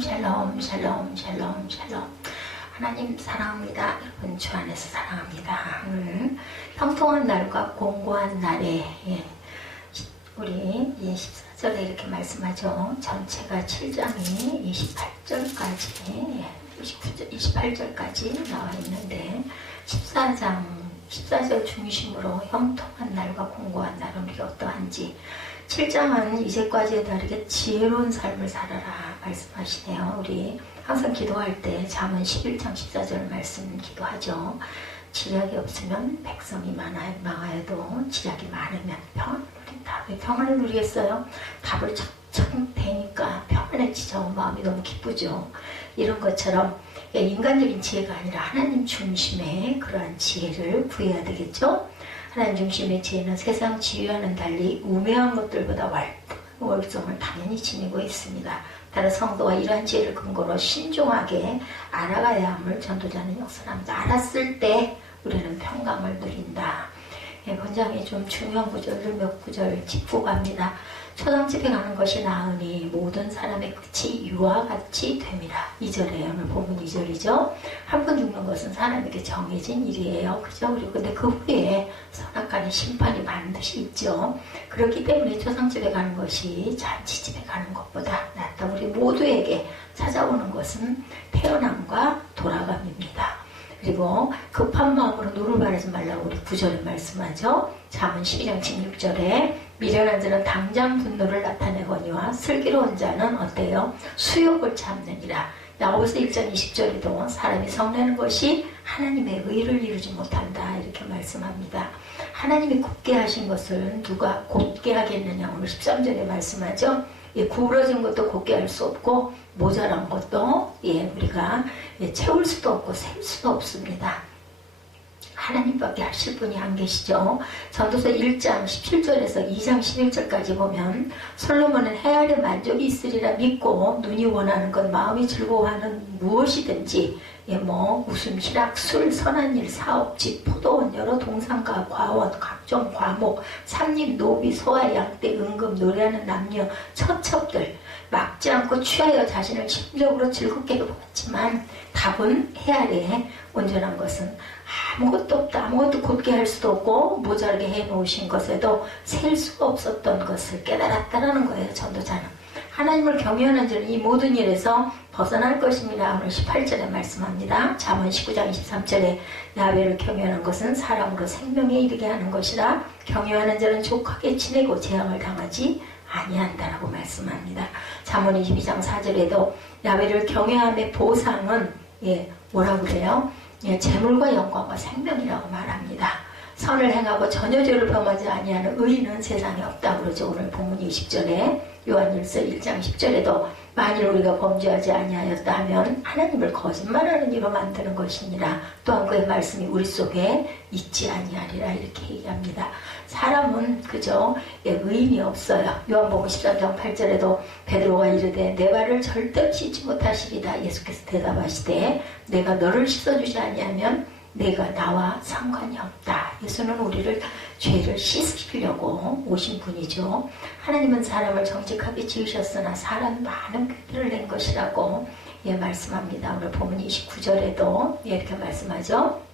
샬롬 샬롬 샬롬 샬롬 샬롬. 하나님 사랑합니다. 여러분 주 안에서 사랑합니다. 오늘 평통한 날과 공고한 날에 우리 14절에 이렇게 말씀하죠. 전체가 7장이 28절까지 28절까지 나와 있는데 14절 중심으로 형통한 날과 공고한 날은 우리가 어떠한지, 7장은 이제까지에 다르게 지혜로운 삶을 살아라 말씀하시네요. 우리 항상 기도할 때 잠언 11장 14절 말씀 기도하죠. 지략이 없으면 백성이 망하여도 지략이 많으면 평안을 누린다. 왜 평안을 누리겠어요? 답을 척척 대니까 평안해지죠. 마음이 너무 기쁘죠. 이런 것처럼 인간적인 지혜가 아니라 하나님 중심의 그러한 지혜를 구해야 되겠죠. 하나님 중심의 지혜는 세상 지혜와는 달리 우매한 것들보다 월성을 당연히 지니고 있습니다. 따라 성도가 이러한 지혜를 근거로 신중하게 알아가야 함을 전도자는 역설합니다. 알았을 때 우리는 평강을 누린다. 본장에 좀 중요한 구절을 몇 구절 짚고 갑니다. 초상집에 가는 것이 나으니 모든 사람의 끝이 유와 같이 됨이라. 2절에 오늘 본문 2절이죠. 한 번 죽는 것은 사람에게 정해진 일이에요. 그죠? 그리고 근데 그 후에 선악간의 심판이 반드시 있죠. 그렇기 때문에 초상집에 가는 것이 잔치집에 가는 것보다 낫다. 우리 모두에게 찾아오는 것은 태어남과 돌아감입니다. 그리고 급한 마음으로 노를 바라지 말라고 우리 9절에 말씀하죠. 잠언 12장 16절에 미련한 자는 당장 분노를 나타내거니와 슬기로운 자는 어때요? 수욕을 참느니라. 야고보서 1장 20절에도 사람이 성내는 것이 하나님의 의를 이루지 못한다 이렇게 말씀합니다. 하나님이 굳게 하신 것을 누가 곧게 하겠느냐 오늘 13절에 말씀하죠. 구부러진 것도 곧게 할 수 없고 모자란 것도 우리가 채울 수도 없고 셀 수도 없습니다. 하나님밖에 하실 분이 안 계시죠. 전도서 1장 17절에서 2장 11절까지 보면 솔로몬은 해아래 만족이 있으리라 믿고 눈이 원하는 것 마음이 즐거워하는 무엇이든지 웃음, 희락, 술, 선한 일, 사업, 집, 포도원, 여러 동산과 과원, 각종 과목, 삼림, 노비, 소와 양떼, 은금, 노래하는 남녀, 처첩들 막지 않고 취하여 자신을 심적으로 즐겁게 보았지만 답은 해아래에 온전한 것은 아무것도 없다. 아무것도 곧게 할 수도 없고 모자르게 해놓으신 것에도 셀 수가 없었던 것을 깨달았다라는 거예요. 전도자는. 하나님을 경외하는 자는 이 모든 일에서 벗어날 것입니다. 오늘 18절에 말씀합니다. 잠언 19장 23절에 야훼를 경외하는 것은 사람으로 생명에 이르게 하는 것이라. 경외하는 자는 족하게 지내고 재앙을 당하지 아니한다라고 말씀합니다. 잠언 22장 4절에도 야훼를 경외함의 보상은 뭐라고 그래요? 재물과 영광과 생명이라고 말합니다. 선을 행하고 전혀 죄를 범하지 아니하는 의인은 세상에 없다고 그러죠. 오늘 본문 20절에 요한일서 1장 10절에도 만일 우리가 범죄하지 아니하였다 하면 하나님을 거짓말하는 이로 만드는 것이니라. 또한 그의 말씀이 우리 속에 있지 아니하리라 이렇게 얘기합니다. 사람은 그저 의인이 없어요. 요한복음 13장 8절에도 베드로가 이르되 내 발을 절대로 씻지 못하시리다. 예수께서 대답하시되 내가 너를 씻어주지 아니하면 내가 나와 상관이 없다. 예수는 우리를 죄를 씻으시려고 오신 분이죠. 하나님은 사람을 정직하게 지으셨으나 사람 많은 꾀를 낸 것이라고 말씀합니다. 오늘 본문 29절에도 이렇게 말씀하죠.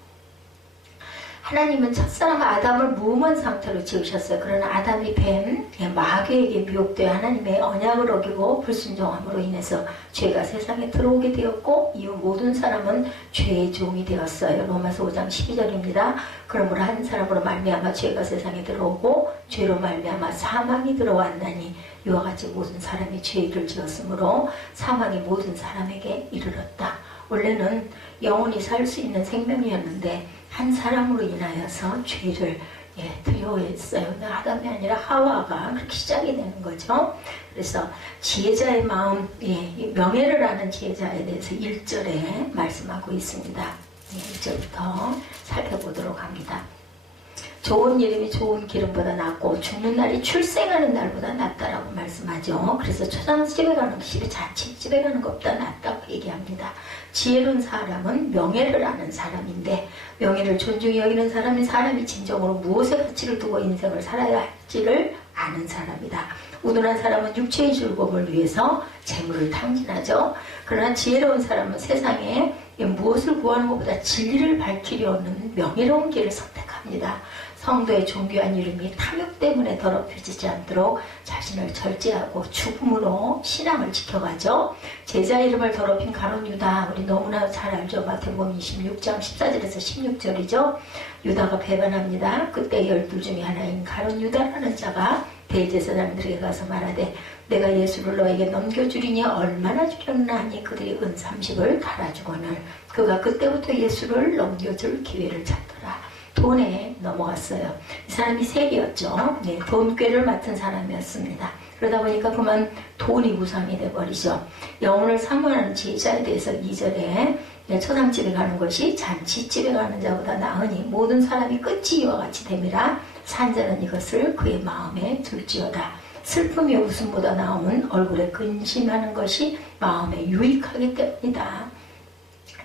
하나님은 첫사람 아담을 무음한 상태로 지으셨어요. 그러나 아담이 뱀 마귀에게 미혹되어 하나님의 언약을 어기고 불순종함으로 인해서 죄가 세상에 들어오게 되었고 이후 모든 사람은 죄의 종이 되었어요. 로마서 5장 12절입니다. 그러므로 한 사람으로 말미암아 죄가 세상에 들어오고 죄로 말미암아 사망이 들어왔나니 이와 같이 모든 사람이 죄를 지었으므로 사망이 모든 사람에게 이르렀다. 원래는 영원히 살 수 있는 생명이었는데 한 사람으로 인하여서 죄를 두려워했어요. 아담이 아니라 하와가 그렇게 시작이 되는 거죠. 그래서 지혜자의 마음, 명예를 아는 지혜자에 대해서 1절에 말씀하고 있습니다. 1절부터 살펴보도록 합니다. 좋은 이름이 좋은 기름보다 낫고 죽는 날이 출생하는 날보다 낫다라고 말씀하죠. 그래서 초상집에 가는 것이 잔치집에 가는 것보다 낫다고 얘기합니다. 지혜로운 사람은 명예를 아는 사람인데 명예를 존중히 여기는 사람이 진정으로 무엇의 가치를 두고 인생을 살아야 할지를 아는 사람이다. 우둔한 사람은 육체의 즐거움을 위해서 재물을 탕진하죠. 그러나 지혜로운 사람은 세상에 무엇을 구하는 것보다 진리를 밝히려는 명예로운 길을 선택합니다. 성도의 존귀한 이름이 탐욕 때문에 더럽혀지지 않도록 자신을 절제하고 죽음으로 신앙을 지켜가죠. 제자 이름을 더럽힌 가룟 유다, 우리 너무나 잘 알죠. 마태복음 26장 14절에서 16절이죠. 유다가 배반합니다. 그때 12 중에 하나인 가룟 유다라는 자가 대제사장들에게 가서 말하되 내가 예수를 너에게 넘겨주리니 얼마나 주려나 하니 그들이 은 30을 달아주거늘 그가 그때부터 예수를 넘겨줄 기회를 찾더라. 돈에 넘어갔어요. 이 사람이 세리였죠. 네, 돈꾀를 맡은 사람이었습니다. 그러다 보니까 그만 돈이 우상이 돼버리죠. 영혼을 사모하는 제자에 대해서 2절에 초상집에 가는 것이 잔치집에 가는 자보다 나으니 모든 사람이 끝이 이와 같이 됨이라 산자는 이것을 그의 마음에 둘지어다. 슬픔이 웃음보다 나음은 얼굴에 근심하는 것이 마음에 유익하기 때문이다.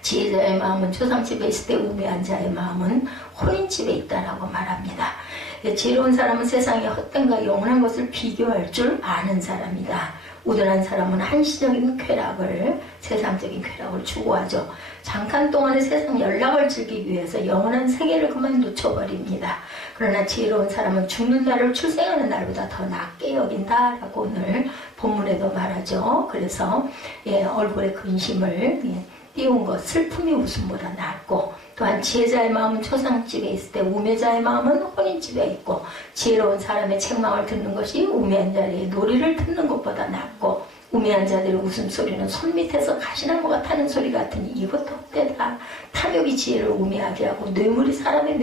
지혜자의 마음은 초상집에 있을 때 우매한 자의 마음은 혼인집에 있다라고 말합니다. 지혜로운 사람은 세상의 헛된과 영원한 것을 비교할 줄 아는 사람이다. 우둔한 사람은 한시적인 쾌락을, 세상적인 쾌락을 추구하죠. 잠깐 동안의 세상 연락을 즐기기 위해서 영원한 세계를 그만 놓쳐버립니다. 그러나 지혜로운 사람은 죽는 날을 출생하는 날보다 더 낫게 여긴다라고 오늘 본문에도 말하죠. 그래서 얼굴에 근심을 띄운 것, 슬픔이 웃음보다 낫고, 또한 지혜자의 마음은 초상집에 있을 때 우매자의 마음은 혼인집에 있고, 지혜로운 사람의 책망을 듣는 것이 우매한 자리에 놀이를 듣는 것보다 낫고, 우매한 자들의 웃음소리는 손밑에서 가시나무가 타는 소리 같으니 이것도 헛되다. 탐욕이 지혜를 우매하게 하고 뇌물이 사람의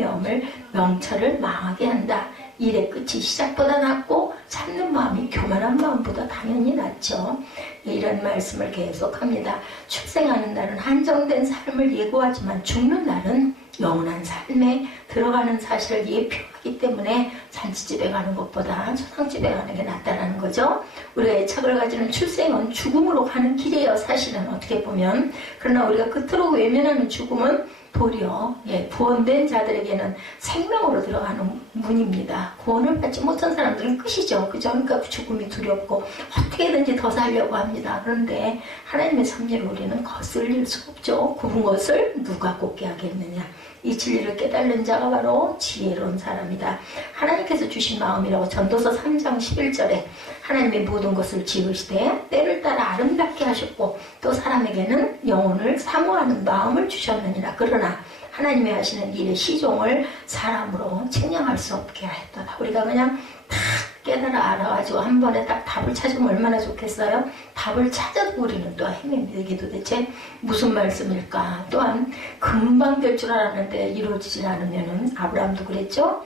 명철을 망하게 한다. 일의 끝이 시작보다 낫고 참는 마음이 교만한 마음보다 당연히 낫죠. 이런 말씀을 계속합니다. 출생하는 날은 한정된 삶을 예고하지만 죽는 날은 영원한 삶에 들어가는 사실을 예표하기 때문에 잔치집에 가는 것보다 초상집에 가는 게 낫다는 거죠. 우리가 애착을 가지는 출생은 죽음으로 가는 길이에요. 사실은 어떻게 보면. 그러나 우리가 끝으로 외면하는 죽음은 도리어 구원된 자들에게는 생명으로 들어가는 문입니다. 구원을 받지 못한 사람들은 끝이죠. 그죠? 그러니까 죽음이 두렵고 어떻게든지 더 살려고 합니다. 그런데 하나님의 섭리를 우리는 거슬릴 수 없죠. 굽은 것을 누가 곱게 하겠느냐. 이 진리를 깨달는 자가 바로 지혜로운 사람이다. 하나님께서 주신 마음이라고 전도서 3장 11절에 하나님의 모든 것을 지으시되 때를 따라 아름답게 하셨고 또 사람에게는 영혼을 사모하는 마음을 주셨느니라. 그러나 하나님이 하시는 일의 시종을 사람으로 측량할 수 없게 하였도다. 우리가 그냥 다 깨달아 알아가지고 한 번에 딱 답을 찾으면 얼마나 좋겠어요? 답을 찾아도 우리는 또 헤맵니다. 이게 도대체 무슨 말씀일까? 또한 금방 될 줄 알았는데 이루어지질 않으면은 아브라함도 그랬죠?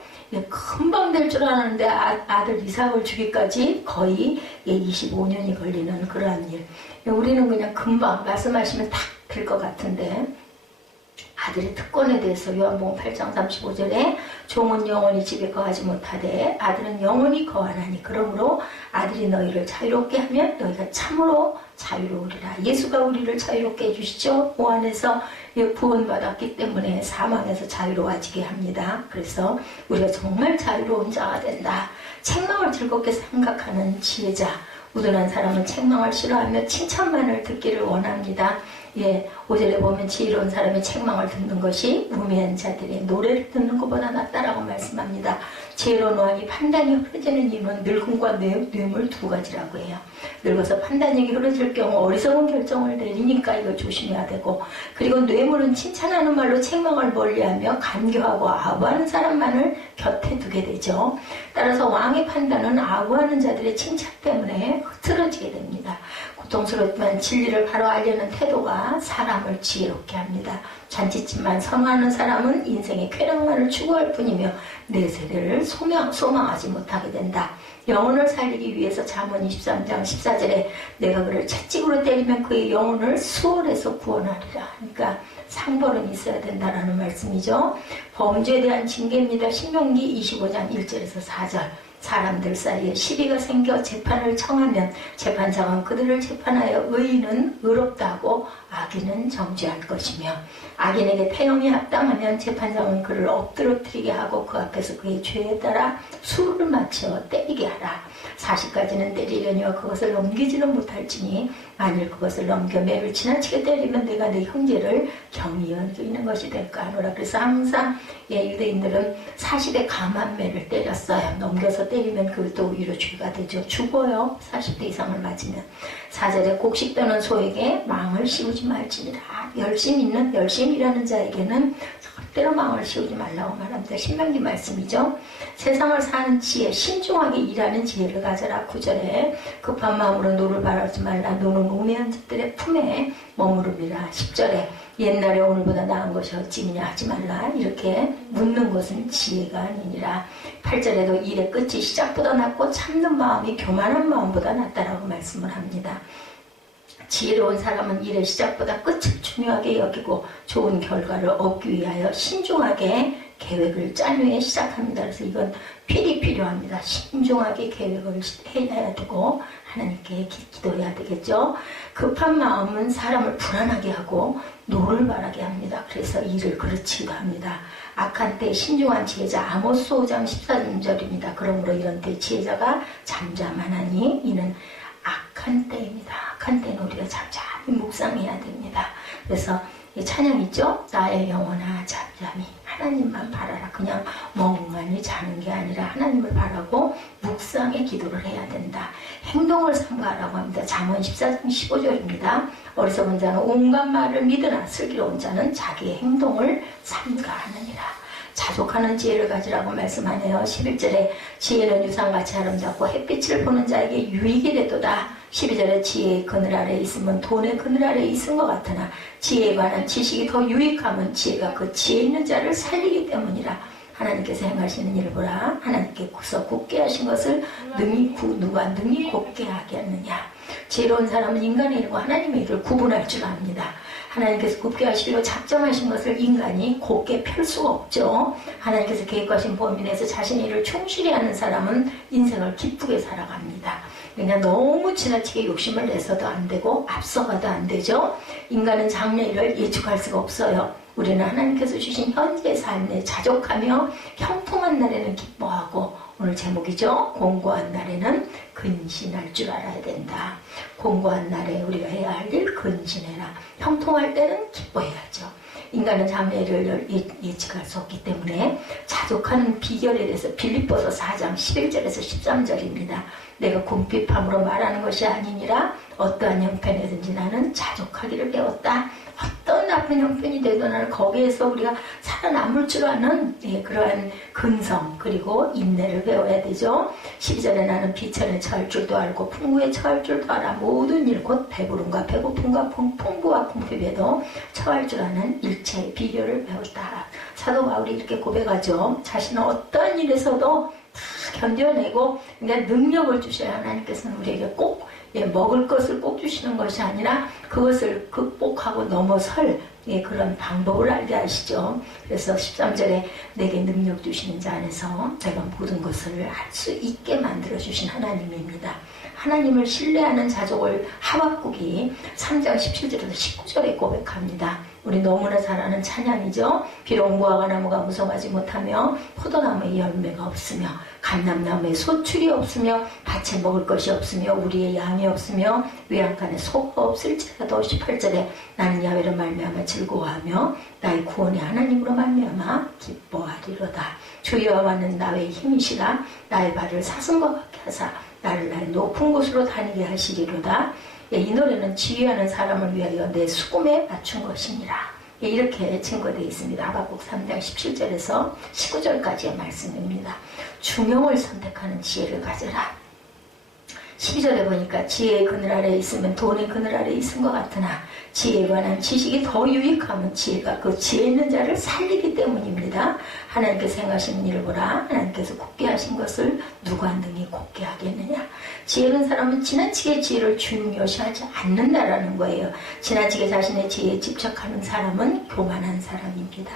금방 될 줄 알았는데 아들 이삭을 주기까지 거의 25년이 걸리는 그러한 일. 우리는 그냥 금방 말씀하시면 딱 될 것 같은데 아들의 특권에 대해서 요한복음 8장 35절에 종은 영원히 집에 거하지 못하되 아들은 영원히 거하나니 그러므로 아들이 너희를 자유롭게 하면 너희가 참으로 자유로우리라. 예수가 우리를 자유롭게 해주시죠. 그 안에서 구원받았기 때문에 사망에서 자유로워지게 합니다. 그래서 우리가 정말 자유로운 자가 된다. 책망을 즐겁게 생각하는 지혜자. 우둔한 사람은 책망을 싫어하며 칭찬만을 듣기를 원합니다. 5절에 보면 지혜로운 사람의 책망을 듣는 것이 우매한 자들의 노래를 듣는 것보다 낫다라고 말씀합니다. 지혜로운 왕이 판단이 흐려지는 이유는 늙음과 뇌물 두 가지라고 해요. 늙어서 판단력이 흐려질 경우 어리석은 결정을 내리니까 이걸 조심해야 되고, 그리고 뇌물은 칭찬하는 말로 책망을 멀리하며 간교하고 아부하는 사람만을 곁에 두게 되죠. 따라서 왕의 판단은 아부하는 자들의 칭찬 때문에 흐트러지게 됩니다. 고통스럽지만 진리를 바로 알려는 태도가 사람을 지혜롭게 합니다. 잔치집만 선호하는 사람은 인생의 쾌락만을 추구할 뿐이며 내 세대를 소망하지 못하게 된다. 영혼을 살리기 위해서 잠언 23장 14절에 내가 그를 채찍으로 때리면 그의 영혼을 수월해서 구원하리라. 그러니까 상벌은 있어야 된다라는 말씀이죠. 범죄에 대한 징계입니다. 신명기 25장 1절에서 4절. 사람들 사이에 시비가 생겨 재판을 청하면 재판장은 그들을 재판하여 의인은 의롭다고 악인은 정죄할 것이며 악인에게 태형이 합당하면 재판장은 그를 엎드러뜨리게 하고 그 앞에서 그의 죄에 따라 수를 맞춰 때리게 하라. 40까지는 때리려니와 그것을 넘기지는 못할지니 만일 그것을 넘겨 매를 지나치게 때리면 내가 내 형제를 경히 여기는 것이 될까 하노라. 그래서 항상 유대인들은 40대 감한 매를 때렸어요. 넘겨서 때리면 그것도 오히려 죄가 되죠. 죽어요. 40대 이상을 맞으면. 4절에 곡식 떠는 소에게 망을 씌우지 말지니라. 열심이라는 자에게는 절대로 망을 씌우지 말라고 말합니다. 신명기 말씀이죠. 세상을 사는 지혜, 신중하게 일하는 지혜를 가져라. 9절에 급한 마음으로 노를 바라지 말라. 노는 우매한 자들의 품에 머무르리라. 10절에 옛날에 오늘보다 나은 것이 어찌냐 하지 말라. 이렇게 묻는 것은 지혜가 아니니라. 8절에도 일의 끝이 시작보다 낫고 참는 마음이 교만한 마음보다 낫다라고 말씀을 합니다. 지혜로운 사람은 일의 시작보다 끝을 중요하게 여기고 좋은 결과를 얻기 위하여 신중하게 계획을 짠 후에 시작합니다. 그래서 이건 필요합니다. 신중하게 계획을 해야 되고 하나님께 기도해야 되겠죠. 급한 마음은 사람을 불안하게 하고 노를 바라게 합니다. 그래서 일을 그르치기도 합니다. 악한 때 신중한 지혜자 아모스 5장 14절입니다. 그러므로 이런 때 지혜자가 잠잠하나니 이는 악한 때입니다. 악한 때는 우리가 잠잠히 묵상해야 됩니다. 그래서 이 찬양 있죠? 나의 영혼아 잠잠히 하나님만 바라라. 그냥 멍하니 자는 게 아니라 하나님을 바라고 묵상의 기도를 해야 된다. 행동을 삼가하라고 합니다. 잠언 14장 15절입니다. 어리석은 자는 온갖 말을 믿으나 슬기로운 자는 자기의 행동을 삼가하느니라. 자족하는 지혜를 가지라고 말씀하네요. 11절에 지혜는 유상같이 아름답고 햇빛을 보는 자에게 유익이 되도다. 12절에 지혜의 그늘 아래에 있으면 돈의 그늘 아래에 있은 것 같으나 지혜에 관한 지식이 더 유익하면 지혜가 그 지혜 있는 자를 살리기 때문이라. 하나님께서 행하시는 일을 보라. 하나님께서 굳게 하신 것을 누가 능히 굳게 하게 하느냐. 지혜로운 사람은 인간의 일과 하나님의 일을 구분할 줄 압니다. 하나님께서 굳게 하시기로 작정하신 것을 인간이 곧게 펼 수가 없죠. 하나님께서 계획하신 범위 내에서 자신의 일을 충실히 하는 사람은 인생을 기쁘게 살아갑니다. 그냥 너무 지나치게 욕심을 내서도 안 되고 앞서가도 안 되죠. 인간은 장래일을 예측할 수가 없어요. 우리는 하나님께서 주신 현재의 삶에 자족하며 형통한 날에는 기뻐하고, 오늘 제목이죠. 공고한 날에는 근신할 줄 알아야 된다. 공고한 날에 우리가 해야 할 일 근신해라. 형통할 때는 기뻐해야죠. 인간은 장래를 예측할 수 없기 때문에 자족하는 비결에 대해서 빌립보서 4장 11절에서 13절입니다. 내가 궁핍함으로 말하는 것이 아니니라 어떠한 형편이든지 나는 자족하기를 배웠다. 어떤 나쁜 형편이 되든 나는 거기에서 우리가 살아남을 줄 아는 그러한 근성 그리고 인내를 배워야 되죠. 12절에 나는 비천에 처할 줄도 알고 풍부에 처할 줄도 알아. 모든 일 곧 배부름과 배고픔과 풍부와 궁핍에도 처할 줄 아는 일체의 비결을 배웠다. 사도 바울이 이렇게 고백하죠. 자신은 어떠한 일에서도 다 견뎌내고, 그러니까 능력을 주셔야 하나님께서는 우리에게 꼭 먹을 것을 꼭 주시는 것이 아니라 그것을 극복하고 넘어설 그런 방법을 알게 하시죠. 그래서 13절에 내게 능력 주시는 자 안에서 내가 모든 것을 할 수 있게 만들어주신 하나님입니다. 하나님을 신뢰하는 자족을 하박국이 3장 17절에서 19절에 고백합니다. 우리 너무나 잘 아는 찬양이죠. 비록 무화과 나무가 무성하지 못하며 포도나무에 열매가 없으며 감람나무에 소출이 없으며 밭에 먹을 것이 없으며 우리의 양이 없으며 외양간에 소가 없을지라도 18절에 나는 야훼로 말미암아 즐거워하며 나의 구원의 하나님으로 말미암아 기뻐하리로다. 주 여호와는 나의 힘이시라. 나의 발을 사슴과 같게 하사 나를 나의 높은 곳으로 다니게 하시리로다. 이 노래는 지휘하는 사람을 위하여 내 수금에 맞춘 것이니라. 이렇게 증거되어 있습니다. 하박국 3장 17절에서 19절까지의 말씀입니다. 중용을 선택하는 지혜를 가져라. 12절에 보니까 지혜의 그늘 아래에 있으면 돈의 그늘 아래에 있은 것 같으나 지혜에 관한 지식이 더 유익하면 지혜가 그 지혜 있는 자를 살리기 때문입니다. 하나님께서 행하시는 일을 보라. 하나님께서 굳게 하신 것을 누가 능히 굳게 하겠느냐. 지혜로운 사람은 지나치게 지혜를 중요시하지 않는다라는 거예요. 지나치게 자신의 지혜에 집착하는 사람은 교만한 사람입니다.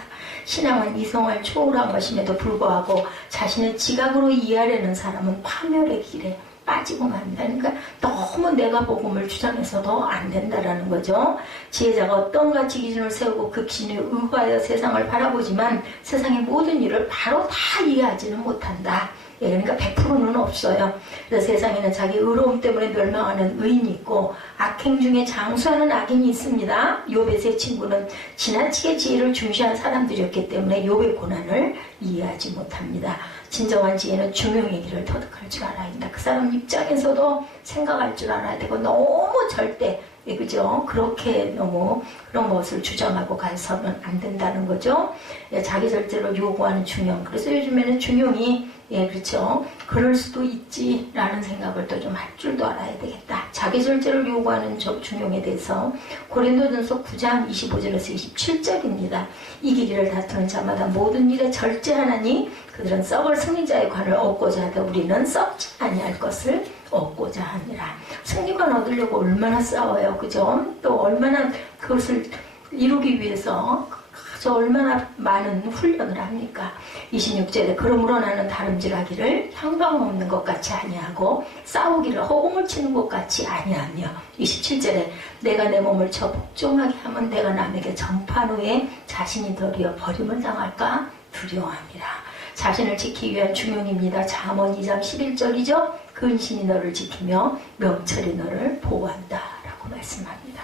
신앙은 이성을 초월한 것임에도 불구하고 자신의 지각으로 이해하려는 사람은 파멸의 길에 빠지고 맙니다. 그러니까 너무 내가 복음을 주장해서도 안 된다라는 거죠. 지혜자가 어떤 가치 기준을 세우고 그 기준에 의거하여 세상을 바라보지만 세상의 모든 일을 바로 다 이해하지는 못한다. 예, 그러니까 100%는 없어요. 그래서 세상에는 자기 의로움 때문에 멸망하는 의인이 있고 악행 중에 장수하는 악인이 있습니다. 욥의 세 친구는 지나치게 지혜를 중시한 사람들이었기 때문에 욥의 고난을 이해하지 못합니다. 진정한 지혜는 중용의 길을 터득할 줄 알아야 한다. 그 사람 입장에서도 생각할 줄 알아야 되고 너무 절대 그죠? 그렇게 너무 그런 것을 주장하고 가서는 안 된다는 거죠. 예, 자기 절제를 요구하는 중용. 그래서 요즘에는 중용이 예, 그렇죠. 그럴 수도 있지라는 생각을 또 좀 할 줄도 알아야 되겠다. 자기 절제를 요구하는 중용에 대해서 고린도전서 9장 25절에서 27절입니다. 이기기를 다투는 자마다 모든 일에 절제하나니 그들은 썩을 승리자의 관을 얻고자 하되 우리는 썩지 아니할 것을 얻고자 하니라. 승리관 얻으려고 얼마나 싸워요. 그죠? 또 얼마나 그것을 이루기 위해서 얼마나 많은 훈련을 합니까? 26절에 그러므로 나는 다름질하기를 향방 없는 것 같이 아니하고 싸우기를 허공을 치는 것 같이 아니하며 27절에 내가 내 몸을 쳐 복종하게 하면 내가 남에게 전파한 후에 자신이 더디어 버림을 당할까 두려워합니다. 자신을 지키기 위한 중용입니다. 잠언 2장 11절이죠. 근신이 너를 지키며 명철이 너를 보호한다 라고 말씀합니다.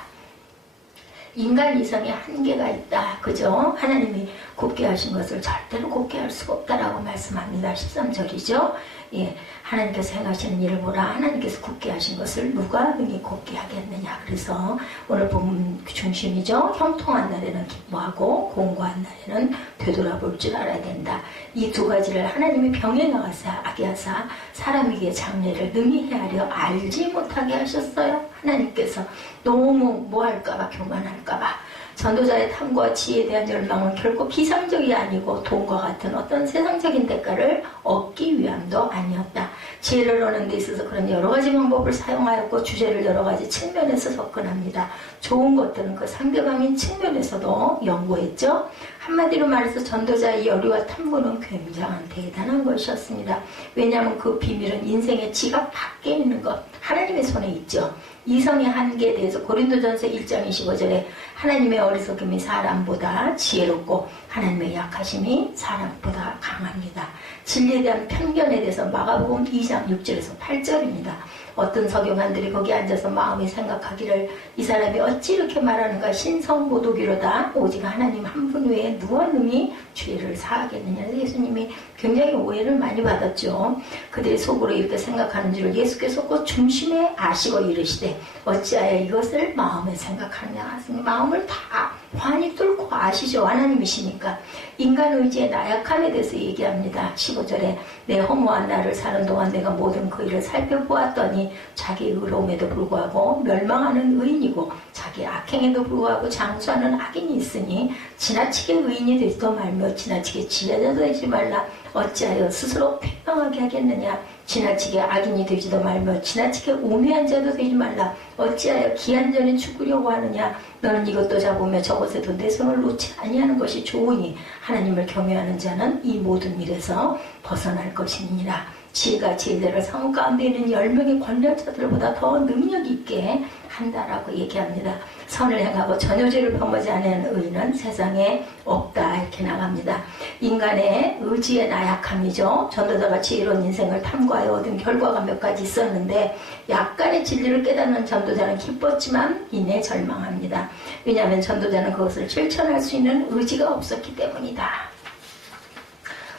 인간 이성에 한계가 있다. 그죠? 하나님이 곱게 하신 것을 절대로 곱게 할 수가 없다라고 말씀합니다. 13절이죠. 예, 하나님께서 행하시는 일을 보라. 하나님께서 굽게 하신 것을 누가 능히 곱게 하겠느냐. 그래서 오늘 본 중심이죠. 형통한 날에는 기뻐하고 공고한 날에는 되돌아볼 줄 알아야 된다. 이 두 가지를 하나님이 병에 나가사 악에 하사 사람에게 장래를 능히 헤아려 알지 못하게 하셨어요. 하나님께서 너무 뭐할까봐 교만할까봐. 전도자의 탐구와 지혜에 대한 열망은 결코 비상적이 아니고 돈과 같은 어떤 세상적인 대가를 얻기 위함도 아니었다. 지혜를 얻는 데 있어서 그런 여러 가지 방법을 사용하였고 주제를 여러 가지 측면에서 접근합니다. 좋은 것들은 그 상대방인 측면에서도 연구했죠. 한마디로 말해서 전도자의 열의와 탐구는 굉장한 대단한 것이었습니다. 왜냐하면 그 비밀은 인생의 지각 밖에 있는 것, 하나님의 손에 있죠. 이성의 한계에 대해서 고린도전서 1장 25절에 하나님의 어리석음이 사람보다 지혜롭고 하나님의 약하심이 사람보다 강합니다. 진리에 대한 편견에 대해서 마가복음 2장 6절에서 8절입니다. 어떤 서경관들이 거기 앉아서 마음이 생각하기를 이 사람이 어찌 이렇게 말하는가 신성모독이로다. 오직 하나님 한 분 외에 누가 능히 죄를 사하겠느냐. 예수님이 굉장히 오해를 많이 받았죠. 그들이 속으로 이렇게 생각하는 줄을 예수께서 그 중심에 아시고 이르시되 어찌하여 이것을 마음에 생각하느냐. 마음을 다 환히 뚫고 아시죠. 하나님이시니까. 인간 의지의 나약함에 대해서 얘기합니다. 15절에 내 허무한 날을 사는 동안 내가 모든 그 일을 살펴보았더니 자기 의로움에도 불구하고 멸망하는 의인이고 자기 악행에도 불구하고 장수하는 악인이 있으니 지나치게 의인이 되지도 말며 지나치게 지혜자도 되지 말라. 어찌하여 스스로 패망하게 하겠느냐. 지나치게 악인이 되지도 말며 지나치게 우매한 자도 되지 말라. 어찌하여 기한 전에 죽으려고 하느냐. 너는 이것도 잡으며 저것에도 내 손을 놓지 아니하는 것이 좋으니 하나님을 경외하는 자는 이 모든 일에서 벗어날 것이니라. 지혜가 지혜자를 상호 가운데 있는 10명의 권력자들보다 더 능력 있게 한다라고 얘기합니다. 선을 행하고 전혀 죄를 범하지 않는 의인은 세상에 없다 이렇게 나갑니다. 인간의 의지의 나약함이죠. 전도자가 지혜로운 인생을 탐구하여 얻은 결과가 몇 가지 있었는데 약간의 진리를 깨닫는 전도자는 기뻤지만 이내 절망합니다. 왜냐하면 전도자는 그것을 실천할 수 있는 의지가 없었기 때문이다.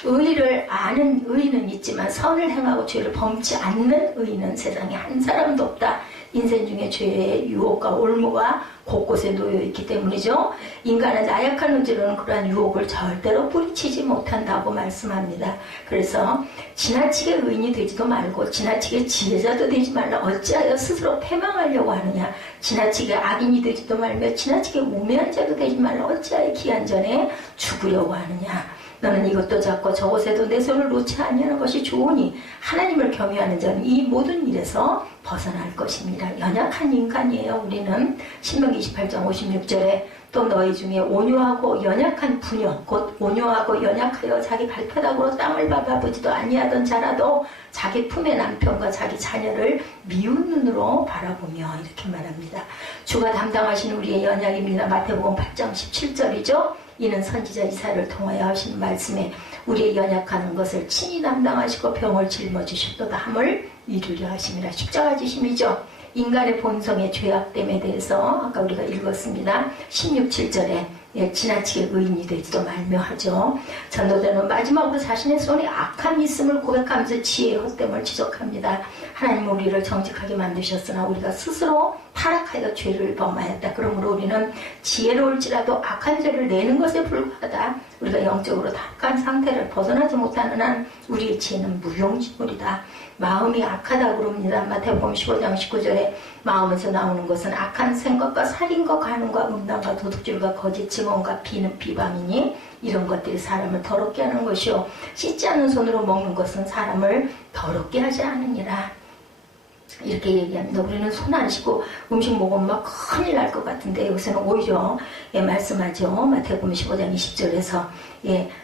의리를 아는 의인은 있지만 선을 행하고 죄를 범치 않는 의인은 세상에 한 사람도 없다. 인생 중에 죄의 유혹과 올무가 곳곳에 놓여있기 때문이죠. 인간은 나약한 의지로는 그러한 유혹을 절대로 뿌리치지 못한다고 말씀합니다. 그래서 지나치게 의인이 되지도 말고 지나치게 지혜자도 되지 말라. 어찌하여 스스로 패망하려고 하느냐. 지나치게 악인이 되지도 말며 지나치게 우매한 자도 되지 말라. 어찌하여 기한 전에 죽으려고 하느냐. 너는 이것도 잡고 저것에도 내 손을 놓지 아니하는 것이 좋으니 하나님을 경외하는 자는 이 모든 일에서 벗어날 것입니다. 연약한 인간이에요. 우리는 신명기 28장 56절에 또 너희 중에 온유하고 연약한 부녀 곧 온유하고 연약하여 자기 발바닥으로 땅을 밟아보지도 아니하던 자라도 자기 품의 남편과 자기 자녀를 미운 눈으로 바라보며 이렇게 말합니다. 주가 담당하신 우리의 연약입니다. 마태복음 8장 17절이죠. 이는 선지자 이사야를 통하여 하신 말씀에 우리의 연약한 것을 친히 담당하시고 병을 짊어지셨도다 함을 이루려 하심이라. 십자가 지심이죠. 인간의 본성의 죄악됨에 대해서 아까 우리가 읽었습니다. 16, 7절에 지나치게 의인이 되지도 말며 하죠. 전도자는 마지막으로 자신의 손에 악함이 있음을 고백하면서 지혜의 헛됨을 지적합니다. 하나님은 우리를 정직하게 만드셨으나 우리가 스스로 타락하여 죄를 범하였다. 그러므로 우리는 지혜로울지라도 악한 죄를 내는 것에 불과하다. 우리가 영적으로 타락한 상태를 벗어나지 못하는 한 우리의 지혜는 무용지물이다. 마음이 악하다고 그럽니다. 마태복음 15장 19절에 마음에서 나오는 것은 악한 생각과 살인과 간음과 음란과 도둑질과 거짓 증언과 비방이니 이런 것들이 사람을 더럽게 하는 것이요 씻지 않는 손으로 먹는 것은 사람을 더럽게 하지 않으니라. 이렇게 얘기합니다. 우리는 손 안 씻고 음식 먹으면 막 큰일 날 것 같은데 여기서는 오히려 말씀하죠. 마태복음 15장 20절에서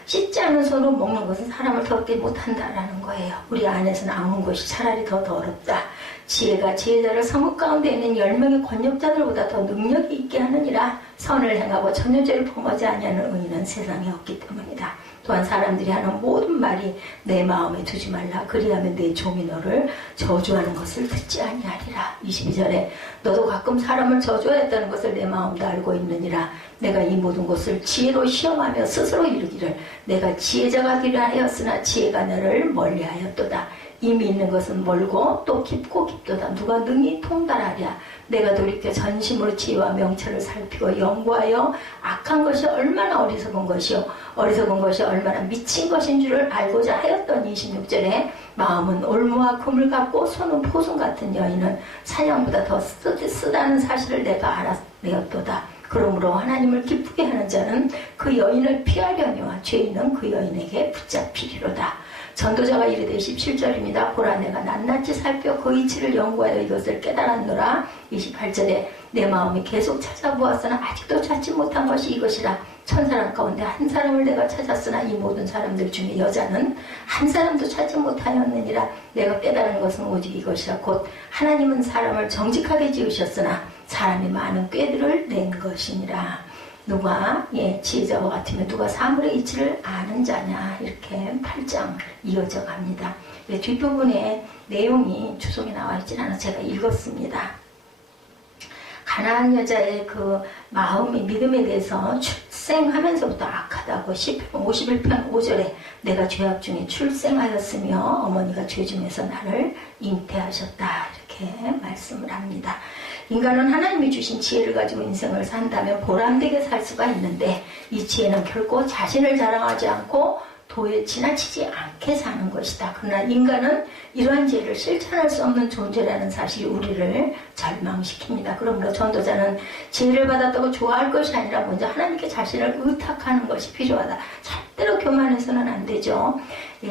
씻지 않은 손으로 먹는 것은 사람을 더럽게 못한다라는 거예요. 우리 안에서 나오는 것이 차라리 더 더럽다. 지혜가 지혜자를 성읍 가운데 있는 10명의 권력자들보다 더 능력이 있게 하느니라. 선을 행하고 전혀죄를 범하지 아니하는 의인은 세상에 없기 때문이다. 또한 사람들이 하는 모든 말이 내 마음에 두지 말라. 그리하면 내 종이 너를 저주하는 것을 듣지 아니하리라. 22절에 너도 가끔 사람을 저주하였다는 것을 내 마음도 알고 있느니라. 내가 이 모든 것을 지혜로 시험하며 스스로 이르기를 내가 지혜자가 되려 하였으나 지혜가 너를 멀리하였도다. 이미 있는 것은 멀고 또 깊고 깊도다. 누가 능히 통달하랴. 내가 돌이켜 전심으로 지혜와 명철을 살피고 연구하여 악한 것이 얼마나 어리석은 것이요 어리석은 것이 얼마나 미친 것인 줄을 알고자 하였던 26절에 마음은 올무와 금을 갖고 손은 포순 같은 여인은 사냥보다 더 쓰다는 사실을 내가 알았도다. 그러므로 하나님을 기쁘게 하는 자는 그 여인을 피하려니와 죄인은 그 여인에게 붙잡히리로다. 전도자가 이르되 17절입니다. 보라 내가 낱낱이 살펴 그 이치를 연구하여 이것을 깨달았노라. 28절에 내 마음이 계속 찾아보았으나 아직도 찾지 못한 것이 이것이라. 1000사람 가운데 한 사람을 내가 찾았으나 이 모든 사람들 중에 여자는 한 사람도 찾지 못하였느니라. 내가 깨달은 것은 오직 이것이라. 곧 하나님은 사람을 정직하게 지으셨으나 사람이 많은 꾀들을 낸 것이니라. 누가 지혜자와 같으면 누가 사물의 이치를 아는 자냐. 이렇게 8장 이어져 갑니다. 뒷부분에 내용이 주석에 나와 있진 않아 제가 읽었습니다. 가나안 여자의 그 마음의 믿음에 대해서 출생하면서부터 악하다고 시편 51편 5절에 내가 죄악 중에 출생하였으며 어머니가 죄 중에서 나를 잉태하셨다. 이렇게 말씀을 합니다. 인간은 하나님이 주신 지혜를 가지고 인생을 산다면 보람되게 살 수가 있는데 이 지혜는 결코 자신을 자랑하지 않고 도에 지나치지 않게 사는 것이다. 그러나 인간은 이러한 지혜를 실천할 수 없는 존재라는 사실이 우리를 절망시킵니다. 그러므로 전도자는 지혜를 받았다고 좋아할 것이 아니라 먼저 하나님께 자신을 의탁하는 것이 필요하다. 절대로 교만해서는 안 되죠.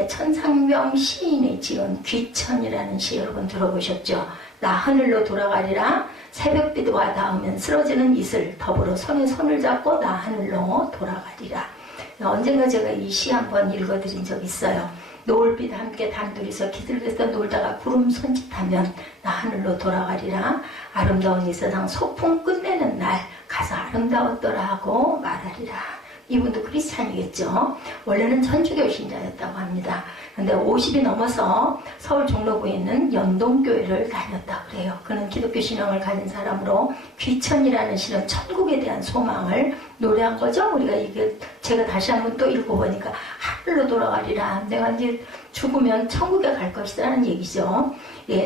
천상병 시인이 지은 귀천이라는 시 여러분 들어보셨죠? 나 하늘로 돌아가리라. 새벽빛 와 닿으면 쓰러지는 이슬 더불어 손에 손을 잡고 나 하늘로 돌아가리라. 언젠가 제가 이 시 한번 읽어드린 적 있어요. 노을빛 함께 단둘이서 기슭에서 놀다가 구름 손짓하면 나 하늘로 돌아가리라. 아름다운 이 세상 소풍 끝내는 날 가서 아름다웠더라 하고 말하리라. 이분도 크리스찬이겠죠. 원래는 천주교 신자였다고 합니다. 근데 50이 넘어서 서울 종로구에 있는 연동교회를 다녔다 그래요. 그는 기독교 신앙을 가진 사람으로 귀천이라는 시는 천국에 대한 소망을 노래한 거죠. 우리가 이게 제가 다시 한번 또 읽어보니까 하늘로 돌아가리라. 내가 이제 죽으면 천국에 갈 것이라는 얘기죠.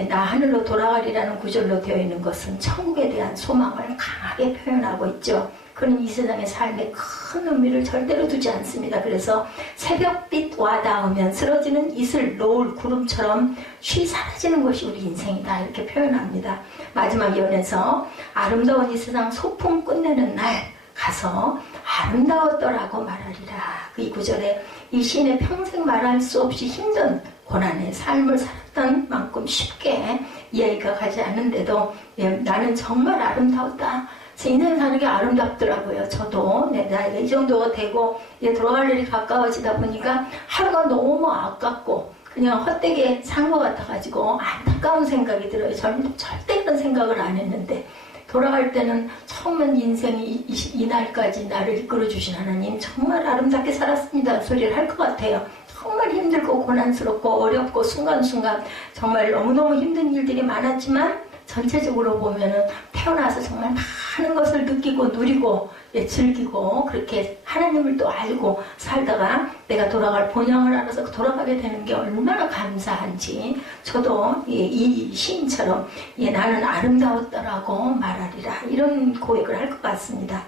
나 하늘로 돌아가리라는 구절로 되어 있는 것은 천국에 대한 소망을 강하게 표현하고 있죠. 그는 이 세상의 삶에 큰 의미를 절대로 두지 않습니다. 그래서 새벽빛 와 닿으면 쓰러지는 이슬, 노을, 구름처럼 쉬 사라지는 것이 우리 인생이다. 이렇게 표현합니다. 마지막 연에서 아름다운 이 세상 소풍 끝내는 날 가서 아름다웠더라고 말하리라. 그 이 구절에 이 시인의 평생 말할 수 없이 힘든 고난의 삶을 살았던 만큼 쉽게 이야기가 가지 않는데도 나는 정말 아름다웠다. 인생 사는 게 아름답더라고요. 저도 나이가 이 정도가 되고 돌아갈 일이 가까워지다 보니까 하루가 너무 아깝고 그냥 헛되게 산 것 같아가지고 안타까운 생각이 들어요. 저는 절대 그런 생각을 안 했는데 돌아갈 때는 처음엔 인생이 이 날까지 나를 이끌어주신 하나님 정말 아름답게 살았습니다 소리를 할 것 같아요. 정말 힘들고 고난스럽고 어렵고 순간순간 정말 너무너무 힘든 일들이 많았지만 전체적으로 보면은 태어나서 정말 많은 것을 느끼고 누리고 즐기고 그렇게 하나님을 또 알고 살다가 내가 돌아갈 본향을 알아서 돌아가게 되는 게 얼마나 감사한지 저도 이 시인처럼 나는 아름다웠더라고 말하리라 이런 고백을 할 것 같습니다.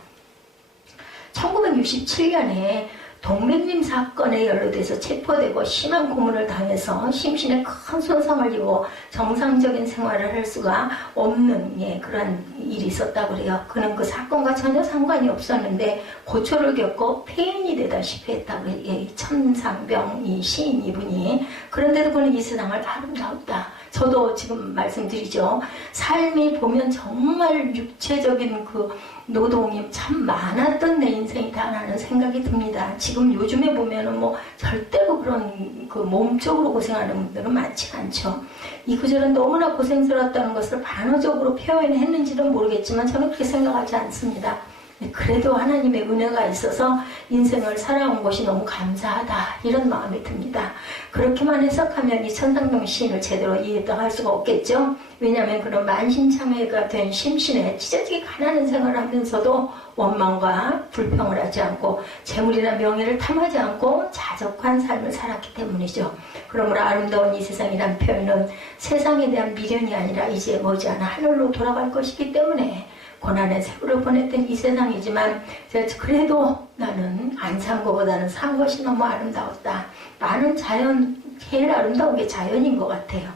1967년에 동백림 사건에 연루돼서 체포되고 심한 고문을 당해서 심신에 큰 손상을 입고 정상적인 생활을 할 수가 없는 그런 일이 있었다고 그래요. 그는 그 사건과 전혀 상관이 없었는데 고초를 겪고 폐인이 되다시피 했다고 해요. 천상병 이 시인 이분이. 그런데도 그는 이 세상을 아름다웠다. 저도 지금 말씀드리죠. 삶이 보면 정말 육체적인 그 노동이 참 많았던 내 인생이다라는 생각이 듭니다. 지금 요즘에 보면은 뭐 절대로 그런 그 몸적으로 고생하는 분들은 많지 않죠. 이 구절은 너무나 고생스러웠다는 것을 반어적으로 표현했는지는 모르겠지만 저는 그렇게 생각하지 않습니다. 그래도 하나님의 은혜가 있어서 인생을 살아온 것이 너무 감사하다 이런 마음이 듭니다. 그렇게만 해석하면 이 천상병 시인을 제대로 이해도 할 수가 없겠죠. 왜냐하면 그런 만신창회가 된 심신에 찢어지게 가난한 생활을 하면서도 원망과 불평을 하지 않고 재물이나 명예를 탐하지 않고 자족한 삶을 살았기 때문이죠. 그러므로 아름다운 이 세상이란 표현은 세상에 대한 미련이 아니라 이제 머지않아 하늘로 돌아갈 것이기 때문에 고난의 세월을 보냈던 이 세상이지만 그래도 나는 안 산 것보다는 산 것이 너무 아름다웠다. 많은 자연, 제일 아름다운 게 자연인 것 같아요.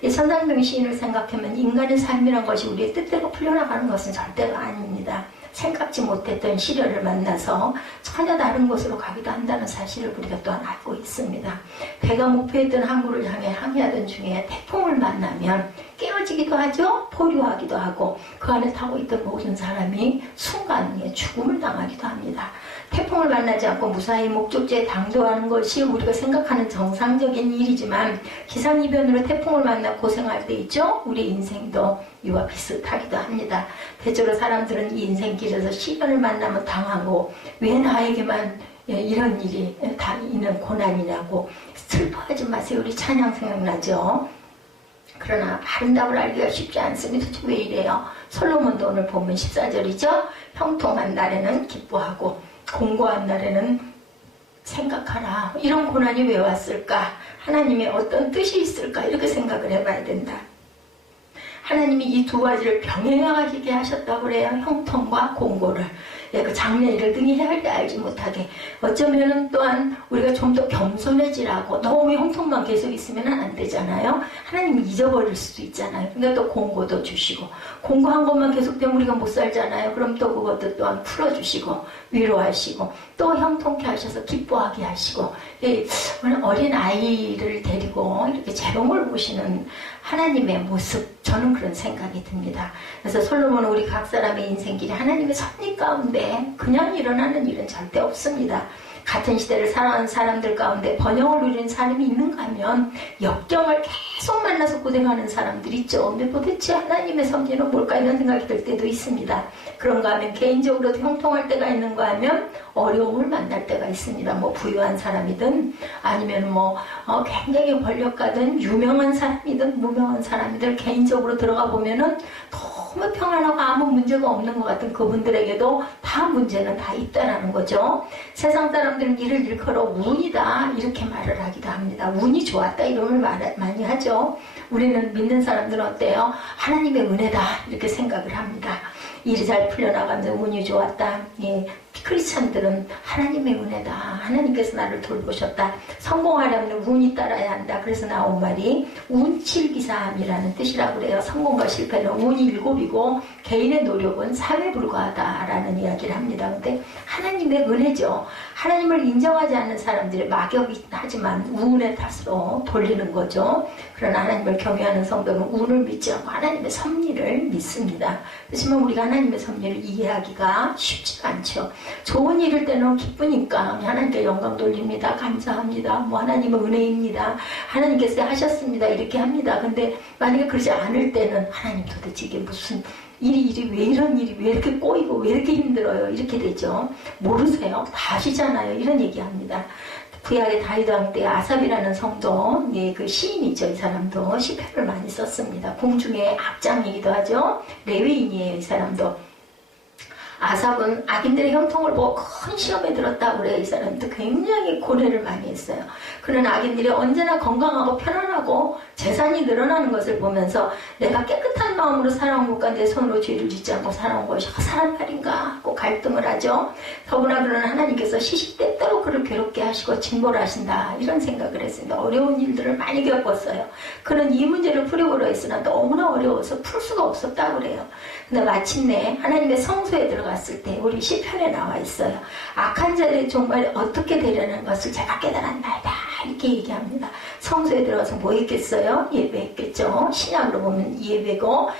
이 천상병 시인을 생각하면 인간의 삶이란 것이 우리의 뜻대로 풀려나가는 것은 절대가 아닙니다. 생각지 못했던 시련을 만나서 전혀 다른 곳으로 가기도 한다는 사실을 우리가 또한 알고 있습니다. 배가 목표했던 항구를 향해 항해하던 중에 태풍을 만나면 깨어지기도 하죠. 포류하기도 하고 그 안에 타고 있던 모든 사람이 순간에 죽음을 당하기도 합니다. 태풍을 만나지 않고 무사히 목적지에 당도하는 것이 우리가 생각하는 정상적인 일이지만 기상이변으로 태풍을 만나 고생할 때 있죠. 우리 인생도 이와 비슷하기도 합니다. 대체로 사람들은 이 인생길에서 시련을 만나면 당하고 왜 나에게만 이런 일이 다 있는 고난이냐고 슬퍼하지 마세요. 우리 찬양 생각나죠. 그러나 아름다움을 알기가 쉽지 않습니다. 왜 이래요? 솔로몬도 오늘 보면 14절이죠. 형통한 날에는 기뻐하고 공고한 날에는 생각하라. 이런 고난이 왜 왔을까? 하나님의 어떤 뜻이 있을까? 이렇게 생각을 해봐야 된다. 하나님이 이 두 가지를 병행하게 하셨다고 그래요. 형통과 공고를. 그 장래 일을 등이 해야 할 때 알지 못하게. 어쩌면은 또한 우리가 좀 더 겸손해지라고 너무 형통만 계속 있으면 안 되잖아요. 하나님이 잊어버릴 수도 있잖아요. 그러니까 또 공고도 주시고 공고한 것만 계속되면 우리가 못 살잖아요. 그럼 또 그것도 또한 풀어주시고 위로하시고 또 형통케 하셔서 기뻐하게 하시고 어린 아이를 데리고 이렇게 재롱을 보시는 하나님의 모습, 저는 그런 생각이 듭니다. 그래서 솔로몬은 우리 각 사람의 인생길이 하나님의 섭리 가운데 그냥 일어나는 일은 절대 없습니다. 같은 시대를 살아온 사람들 가운데 번영을 누리는 사람이 있는가 하면 역경을 계속 만나서 고생하는 사람들 있죠. 근데 도대체 하나님의 섭리는 뭘까 이런 생각이 들 때도 있습니다. 그런가 하면 개인적으로도 형통할 때가 있는가 하면 어려움을 만날 때가 있습니다. 뭐 부유한 사람이든 아니면 뭐 굉장히 권력가든 유명한 사람이든 무명한 사람이든 개인적으로 들어가 보면은 너무 평안하고 아무 문제가 없는 것 같은 그분들에게도 다 문제는 다 있다라는 거죠. 세상 사람들은 이를 일컬어 운이다 이렇게 말을 하기도 합니다. 운이 좋았다 이름을 많이 하죠. 우리는 믿는 사람들은 어때요? 하나님의 은혜다 이렇게 생각을 합니다. 일이 잘 풀려나가면서 운이 좋았다. 크리스찬들은 하나님의 은혜다. 하나님께서 나를 돌보셨다. 성공하려면 운이 따라야 한다. 그래서 나온 말이 운칠기삼이라는 뜻이라고 그래요. 성공과 실패는 운이 7이고 개인의 노력은 3에 불과하다라는 이야기를 합니다. 근데 하나님의 은혜죠. 하나님을 인정하지 않는 사람들의 막역이 하지만 운의 탓으로 돌리는 거죠. 그러나 하나님을 경외하는 성도는 운을 믿지 않고 하나님의 섭리를 믿습니다. 그렇지만 우리가 하나님의 섭리를 이해하기가 쉽지가 않죠. 좋은 일일 때는 기쁘니까 하나님께 영광 돌립니다. 감사합니다. 뭐 하나님의 은혜입니다. 하나님께서 하셨습니다. 이렇게 합니다. 근데 만약에 그러지 않을 때는 하나님 도대체 이게 무슨 일이 왜 이런 일이 왜 이렇게 꼬이고 왜 이렇게 힘들어요? 이렇게 되죠. 모르세요? 다 아시잖아요. 이런 얘기합니다. 구약의 다윗 왕 때 아삽이라는 성도, 그 시인이죠. 이 사람도 시편을 많이 썼습니다. 궁중의 악장이기도 하죠. 레위인이에요. 이 사람도. 아삽은 악인들의 형통을 보고 큰 시험에 들었다고 그래요. 이 사람도 굉장히 고뇌를 많이 했어요. 그런 악인들이 언제나 건강하고 편안하고 재산이 늘어나는 것을 보면서 내가 깨끗한 마음으로 살아온 것과 내 손으로 죄를 짓지 않고 살아온 것이 허사란 말인가 하고 갈등을 하죠. 더구나 그러나 하나님께서 시시때때로 그를 괴롭게 하시고 징벌을 하신다. 이런 생각을 했습니다. 어려운 일들을 많이 겪었어요. 그는 이 문제를 풀려고려 했으나 너무나 어려워서 풀 수가 없었다고 그래요. 근데 마침내 하나님의 성소에 들어갔을 때 우리 시편에 나와 있어요. 악한 자들의 종말이 어떻게 되려는 것을 제가 깨달았나이다. 이렇게 얘기합니다. 성소에 들어가서 뭐 했겠어요? 예배했겠죠. 신약으로 보면 예배고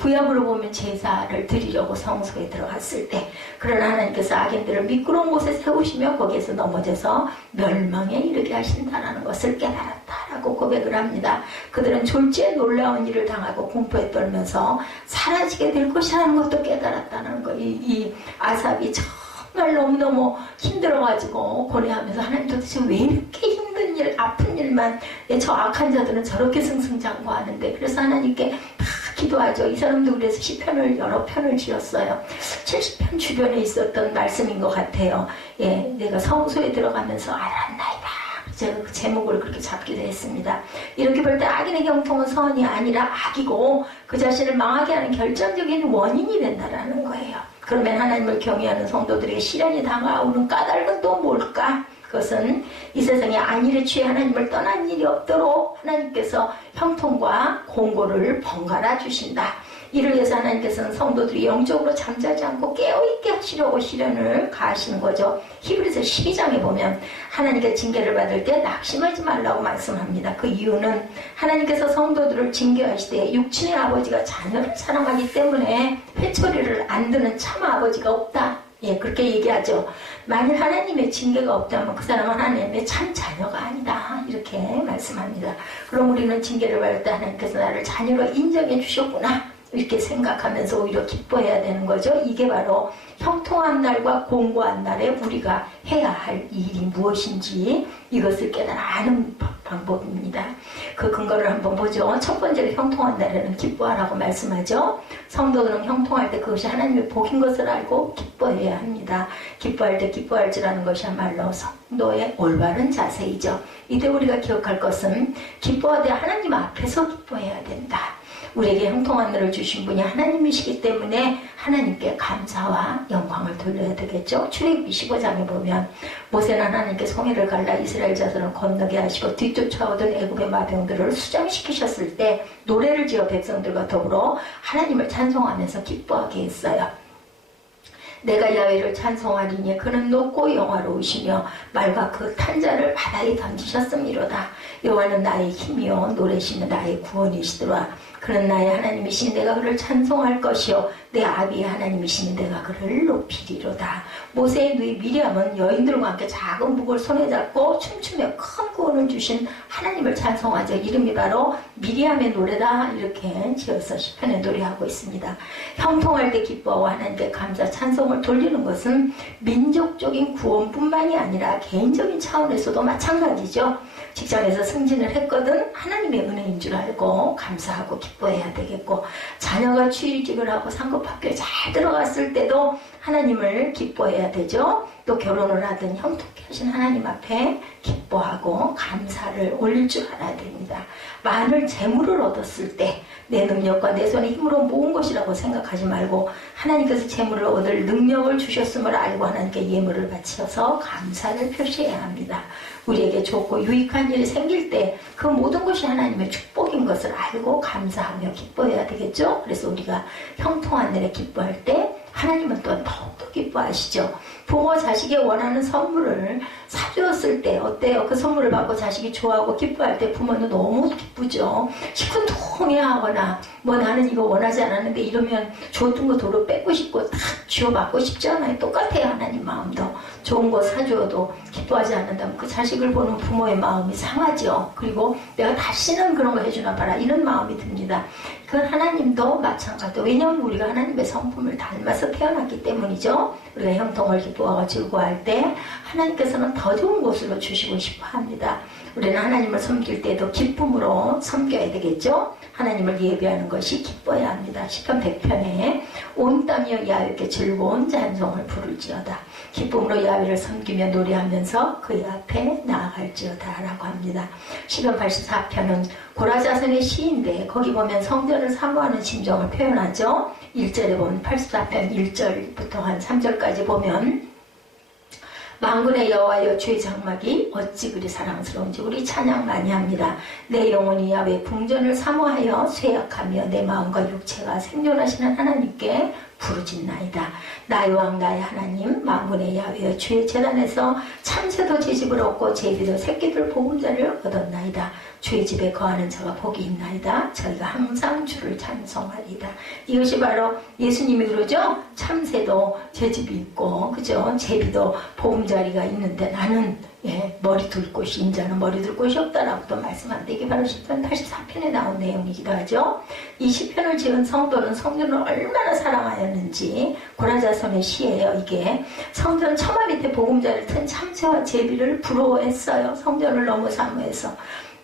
구약으로 보면 제사를 드리려고 성소에 들어갔을 때 그러나 하나님께서 악인들을 미끄러운 곳에 세우시며 거기에서 넘어져서 멸망에 이르게 하신다는 것을 깨달았다라고 고백을 합니다. 그들은 졸지에 놀라운 일을 당하고 공포에 떨면서 사라지게 될 것이라는 것도 깨달았다는 거. 이 아삽이 정말 너무너무 힘들어가지고 고뇌하면서 하나님 도대체 왜 이렇게 힘든 일, 아픈 일만 저 악한 자들은 저렇게 승승장구하는데 그래서 하나님께 다 기도하죠. 이 사람도 그래서 시편을 여러 편을 지었어요. 70편 주변에 있었던 말씀인 것 같아요. 내가 성소에 들어가면서 알았나이다. 제가 그 제목을 그렇게 잡기도 했습니다. 이렇게 볼 때 악인의 형통은 선이 아니라 악이고 그 자신을 망하게 하는 결정적인 원인이 된다라는 거예요. 그러면 하나님을 경외하는 성도들에게 시련이 다가오는 까닭은 또 뭘까? 그것은 이 세상에 안일에 취해 하나님을 떠난 일이 없도록 하나님께서 형통과 공고를 번갈아 주신다. 이를 위해서 하나님께서는 성도들이 영적으로 잠자지 않고 깨어있게 하시려고 시련을 가하시는 거죠. 히브리서 12장에 보면 하나님께 징계를 받을 때 낙심하지 말라고 말씀합니다. 그 이유는 하나님께서 성도들을 징계하시되 육친의 아버지가 자녀를 사랑하기 때문에 회초리를 안 드는 참 아버지가 없다. 그렇게 얘기하죠. 만일 하나님의 징계가 없다면 그 사람은 하나님의 참 자녀가 아니다. 이렇게 말씀합니다. 그럼 우리는 징계를 받을 때 하나님께서 나를 자녀로 인정해 주셨구나. 이렇게 생각하면서 오히려 기뻐해야 되는 거죠. 이게 바로 형통한 날과 공고한 날에 우리가 해야 할 일이 무엇인지 이것을 깨달아 아는 방법입니다. 그 근거를 한번 보죠. 첫 번째로 형통한 날에는 기뻐하라고 말씀하죠. 성도들은 형통할 때 그것이 하나님의 복인 것을 알고 기뻐해야 합니다. 기뻐할 때 기뻐할 줄 아는 것이야말로 성도의 올바른 자세이죠. 이때 우리가 기억할 것은 기뻐하되 하나님 앞에서 기뻐해야 된다. 우리에게 형통한 날을 주신 분이 하나님이시기 때문에 하나님께 감사와 영광을 돌려야 되겠죠. 출애굽기 15장에 보면 모세는 하나님께 송해를 갈라 이스라엘 자손을 건너게 하시고 뒤쫓아오던 애굽의 마병들을 수장시키셨을 때 노래를 지어 백성들과 더불어 하나님을 찬송하면서 기뻐하게 했어요. 내가 야훼를 찬송하리니 그는 높고 영화로우시며 말과 그 탄자를 바다에 던지셨음이로다. 여호와는 나의 힘이요 노래시며 나의 구원이시더라. 그는 나의 하나님이시니 내가 그를 찬송할 것이요 내 아비의 하나님이시니 내가 그를 높이리로다. 모세의 누이 미리암은 여인들과 함께 작은 북을 손에 잡고 춤추며 큰 구원을 주신 하나님을 찬송하죠. 이름이 바로 미리암의 노래다. 이렇게 지어서 시편에 노래하고 있습니다. 형통할 때 기뻐하고 하나님께 감사 찬송을 돌리는 것은 민족적인 구원뿐만이 아니라 개인적인 차원에서도 마찬가지죠. 직장에서 승진을 했거든 하나님의 은혜인 줄 알고 감사하고 기뻐해야 되겠고, 자녀가 취직을 하고 상급학교에 잘 들어갔을 때도 하나님을 기뻐해야 되죠. 또 결혼을 하든 형통케 하신 하나님 앞에 기뻐하고 감사를 올릴 줄 알아야 됩니다. 많은 재물을 얻었을 때 내 능력과 내 손의 힘으로 모은 것이라고 생각하지 말고 하나님께서 재물을 얻을 능력을 주셨음을 알고 하나님께 예물을 바쳐서 감사를 표시해야 합니다. 우리에게 좋고 유익한 일이 생길 때 그 모든 것이 하나님의 축복인 것을 알고 감사하며 기뻐해야 되겠죠. 그래서 우리가 형통한 일에 기뻐할 때 하나님은 또 더욱더 기뻐하시죠. 부모 자식이 원하는 선물을 사주었을 때 어때요? 그 선물을 받고 자식이 좋아하고 기뻐할 때 부모는 너무 기쁘죠. 시큰둥해하거나 뭐 나는 이거 원하지 않았는데 이러면 줬던 거 도로 뺏고 싶고 다 쥐어받고 싶지 않아요? 똑같아요. 하나님 마음도. 좋은 거 사주어도 기뻐하지 않는다면 그 자식을 보는 부모의 마음이 상하죠. 그리고 내가 다시는 그런 거 해주나 봐라 이런 마음이 듭니다. 그건 하나님도 마찬가지죠. 왜냐하면 우리가 하나님의 성품을 닮아서 태어났기 때문이죠. 우리가 형통을 기뻐하고 즐거워할 때 하나님께서는 더 좋은 곳으로 주시고 싶어 합니다. 우리는 하나님을 섬길 때도 기쁨으로 섬겨야 되겠죠. 하나님을 예배하는 것이 기뻐야 합니다. 시편 100편에 온 땅이여 야훼께 즐거운 찬송을 부를지어다. 기쁨으로 야훼를 섬기며 노래하면서 그의 앞에 나아갈지어다 라고 합니다. 시편 84편은 고라자선의 시인데 거기 보면 성전을 사모하는 심정을 표현하죠. 1절에 보면 84편 1절부터 한 3절까지 보면 만군의 여호와여 주의 장막이 어찌 그리 사랑스러운지 우리 찬양 많이 합니다. 내 영혼이 야훼 궁전을 사모하여 쇠약하며 내 마음과 육체가 생존하시는 하나님께 부르짖나이다. 나의 왕 나의 하나님 만군의 야훼여 주의 제단에서 참새도 제 집을 얻고 제비도 새끼들 보금자리를 얻었나이다. 주의 집에 거하는 자가 복이 있나이다. 저희가 항상 주를 찬송하리이다. 이것이 바로 예수님이 그러죠. 참새도 제 집이 있고 그죠. 제비도 보금자리가 있는데 나는 머리 둘 곳이 인자는 머리 둘 곳이 없다라고 또 말씀합니다. 이게 바로 시편 84편에 나온 내용이기도 하죠. 이 시편을 지은 성도는 성전을 얼마나 사랑하였는지 고라자선의 시예요. 이게 성전 처마 밑에 보금자리를 튼 참새와 제비를 부러워했어요. 성전을 너무 사모해서.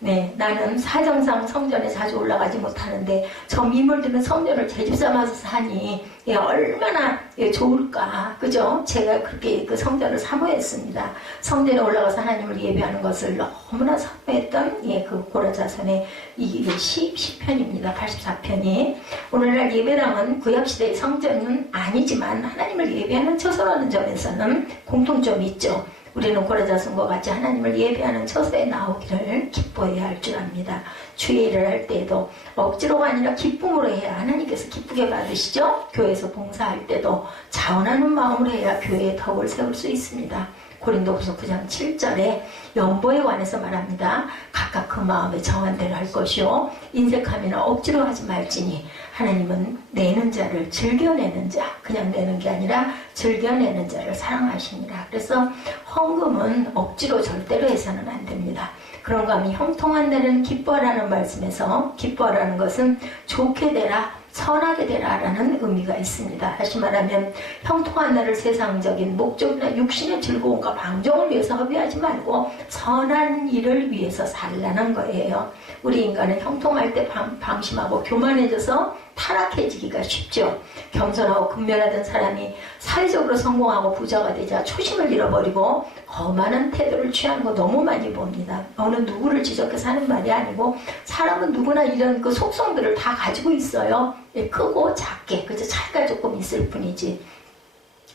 네, 나는 사정상 성전에 자주 올라가지 못하는데 저 미물드는 성전을 제집 삼아서 사니 얼마나 좋을까, 그죠? 제가 그렇게 그 성전을 사모했습니다. 성전에 올라가서 하나님을 예배하는 것을 너무나 사모했던 그 고라자선의 이 시편입니다. 84편이. 오늘날 예배당은 구약시대의 성전은 아니지만 하나님을 예배하는 처소라는 점에서는 공통점이 있죠. 우리는 고라자선과 같이 하나님을 예배하는 처소에 나오기를 기뻐해야 할 줄 압니다. 주의 일을 할 때에도 억지로가 아니라 기쁨으로 해야 하나님께서 기쁘게 받으시죠. 교회에서 봉사할 때도 자원하는 마음으로 해야 교회에 덕을 세울 수 있습니다. 고린도후서 9장 7절에 연보에 관해서 말합니다. 각각 그 마음에 정한 대로 할 것이요 인색함이나 억지로 하지 말지니 하나님은 내는 자를 즐겨내는 자, 그냥 내는 게 아니라 즐겨내는 자를 사랑하십니다. 그래서 헌금은 억지로 절대로 해서는 안 됩니다. 그런가 하면 형통한 날은 기뻐하라는 말씀에서 기뻐하라는 것은 좋게 되라, 선하게 되라 라는 의미가 있습니다. 다시 말하면 형통한 날을 세상적인 목적이나 육신의 즐거움과 방종을 위해서 허비하지 말고 선한 일을 위해서 살라는 거예요. 우리 인간은 형통할 때 방심하고 교만해져서 타락해지기가 쉽죠. 겸손하고 근면하던 사람이 사회적으로 성공하고 부자가 되자 초심을 잃어버리고 거만한 태도를 취하는 거 너무 많이 봅니다. 어느 누구를 지적해서 하는 말이 아니고 사람은 누구나 이런 그 속성들을 다 가지고 있어요. 크고 작게, 그저 차이가 조금 있을 뿐이지.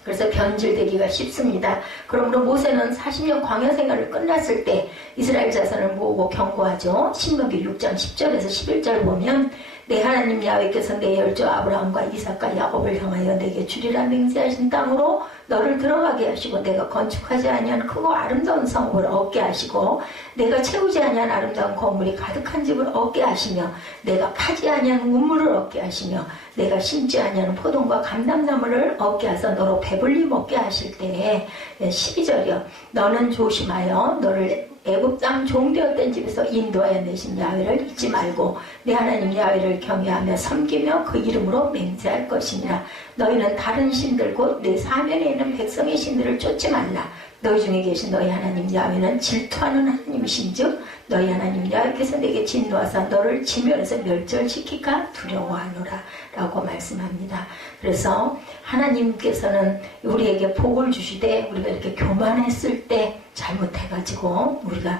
그래서 변질되기가 쉽습니다. 그러므로 모세는 40년 광야 생활을 끝났을 때 이스라엘 자손을 모으고 경고하죠. 신명기 6장 10절에서 11절 보면 내 하나님 야훼께서 내 열조 아브라함과 이삭과 야곱을 향하여 내게 주리라 맹세하신 땅으로 너를 들어가게 하시고 내가 건축하지 아니한 크고 아름다운 성읍을 얻게 하시고 내가 채우지 아니한 아름다운 건물이 가득한 집을 얻게 하시며 내가 파지 아니한 우물을 얻게 하시며 내가 심지 아니한 포도과 감람나무를 얻게 하사 너로 배불리 먹게 하실 때에 12절이요 너는 조심하여 너를 애굽 땅 종되었던 집에서 인도하여 내신 야훼를 잊지 말고 내 하나님 야훼를 경외하며 섬기며 그 이름으로 맹세할 것이니라. 너희는 다른 신들 곧 내 사면에 있는 백성의 신들을 쫓지 말라. 너희 중에 계신 너희 하나님 야훼는 질투하는 하나님이신즉 너희 하나님 여호와께서 내게 진노하사 너를 지면에서 멸절시킬까 두려워하노라 라고 말씀합니다. 그래서 하나님께서는 우리에게 복을 주시되 우리가 이렇게 교만했을 때 잘못해가지고 우리가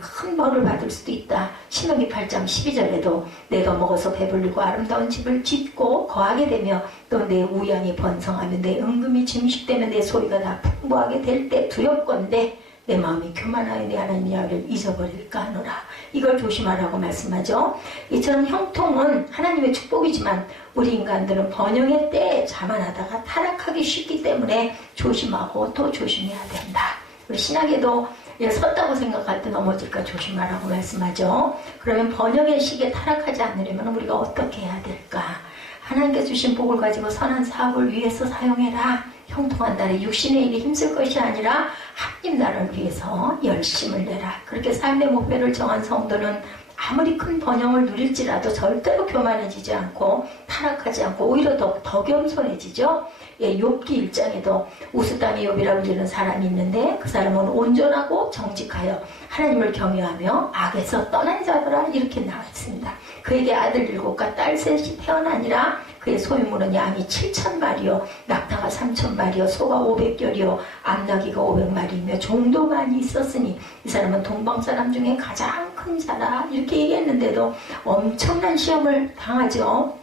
큰 벌을 받을 수도 있다. 신명기 8장 12절에도 내가 먹어서 배불리고 아름다운 집을 짓고 거하게 되며 또 내 우양이 번성하며 내 은금이 증식되며 내 소유가 다 풍부하게 될 때 두렵건대 내 마음이 교만하여 내 하나님 여호와를 잊어버릴까 하노라. 이걸 조심하라고 말씀하죠. 이처럼 형통은 하나님의 축복이지만 우리 인간들은 번영의 때에 자만하다가 타락하기 쉽기 때문에 조심하고 또 조심해야 된다. 우리 신학에도 섰다고 생각할 때 넘어질까 조심하라고 말씀하죠. 그러면 번영의 시기에 타락하지 않으려면 우리가 어떻게 해야 될까? 하나님께 주신 복을 가지고 선한 사업을 위해서 사용해라. 형통한 날에 육신의 일이 힘쓸 것이 아니라 하나님 나라를 위해서 열심을 내라. 그렇게 삶의 목표를 정한 성도는 아무리 큰 번영을 누릴지라도 절대로 교만해지지 않고 타락하지 않고 오히려 더 겸손해지죠. 욥기 1장에도 우스땀이 욥이라고 불리는 사람이 있는데 그 사람은 온전하고 정직하여 하나님을 경외하며 악에서 떠난 자더라 이렇게 나와 있습니다. 그에게 아들 7과 딸 3이 태어나니라. 그의 소유물은 양이 7,000마리요 낙타가 3,000마리요 소가 500결이요 암나귀가 500마리이며 종도 많이 있었으니 이 사람은 동방사람 중에 가장 큰 자라 이렇게 얘기했는데도 엄청난 시험을 당하죠.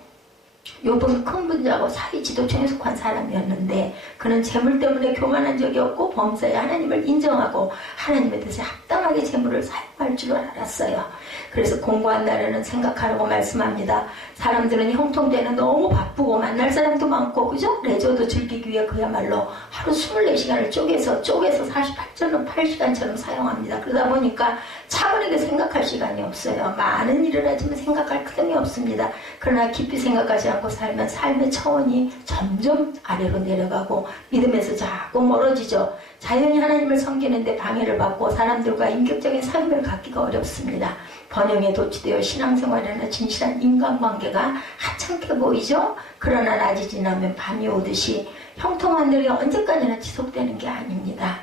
욥은 큰 분자고 사위 지도층에 속한 사람이었는데 그는 재물 때문에 교만한 적이 없고 범사에 하나님을 인정하고 하나님의 뜻에 합당하게 재물을 사용할 줄 알았어요. 그래서 공고한 날에는 생각하라고 말씀합니다. 사람들은 형통 때는 너무 바쁘고 만날 사람도 많고 그죠? 레저도 즐기기 위해 그야말로 하루 24시간을 쪼개서 48.8시간처럼 사용합니다. 그러다 보니까 차분하게 생각할 시간이 없어요. 많은 일을 하지만 생각할 틈이 없습니다. 그러나 깊이 생각하지 않고 살면 삶의 차원이 점점 아래로 내려가고 믿음에서 자꾸 멀어지죠. 자연히 하나님을 섬기는데 방해를 받고 사람들과 인격적인 삶을 갖기가 어렵습니다. 번영에 도취되어 신앙생활이나 진실한 인간관계가 하찮게 보이죠. 그러나 낮이 지나면 밤이 오듯이 형통한 날이 언제까지나 지속되는 게 아닙니다.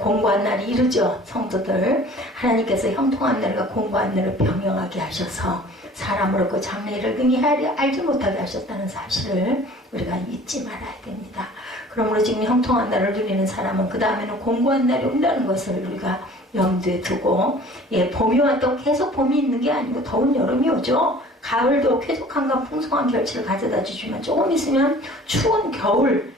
공고한 날이 이르죠. 성도들 하나님께서 형통한 날과 공고한 날을 병영하게 하셔서 사람을 얻고 장래를 능히 알지 못하게 하셨다는 사실을 우리가 잊지 말아야 됩니다. 그러므로 지금 형통한 날을 누리는 사람은 그 다음에는 공고한 날이 온다는 것을 우리가 염두에 두고 봄이 와도 계속 봄이 있는 게 아니고 더운 여름이 오죠. 가을도 쾌적함과 풍성한 결실을 가져다 주지만 조금 있으면 추운 겨울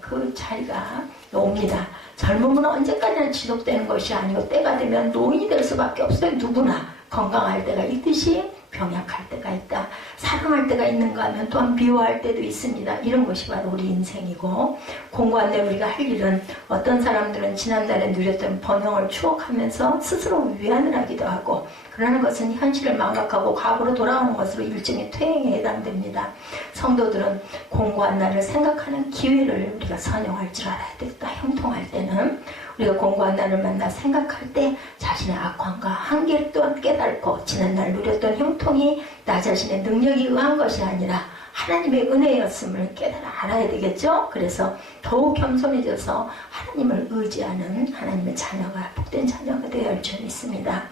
그 자리가 옵니다. 젊음은 언제까지나 지속되는 것이 아니고 때가 되면 노인이 될 수밖에 없어요. 누구나 건강할 때가 있듯이 병약할 때가 있다. 사랑할 때가 있는가 하면 또한 미워할 때도 있습니다. 이런 것이 바로 우리 인생이고 공고한 날 우리가 할 일은 어떤 사람들은 지난날에 누렸던 번영을 추억하면서 스스로 위안을 하기도 하고 그러는 것은 현실을 망각하고 과거로 돌아오는 것으로 일종의 퇴행에 해당됩니다. 성도들은 공고한 날을 생각하는 기회를 우리가 선용할 줄 알아야 되겠다. 형통할 때는 우리가 공고한 날을 만나 생각할 때 자신의 악함과 한계를 또한 깨닫고 지난날 누렸던 형통이 나 자신의 능력이 의한 것이 아니라 하나님의 은혜였음을 깨달아 알아야 되겠죠. 그래서 더욱 겸손해져서 하나님을 의지하는 하나님의 자녀가 복된 자녀가 되어야 할 줄 믿습니다.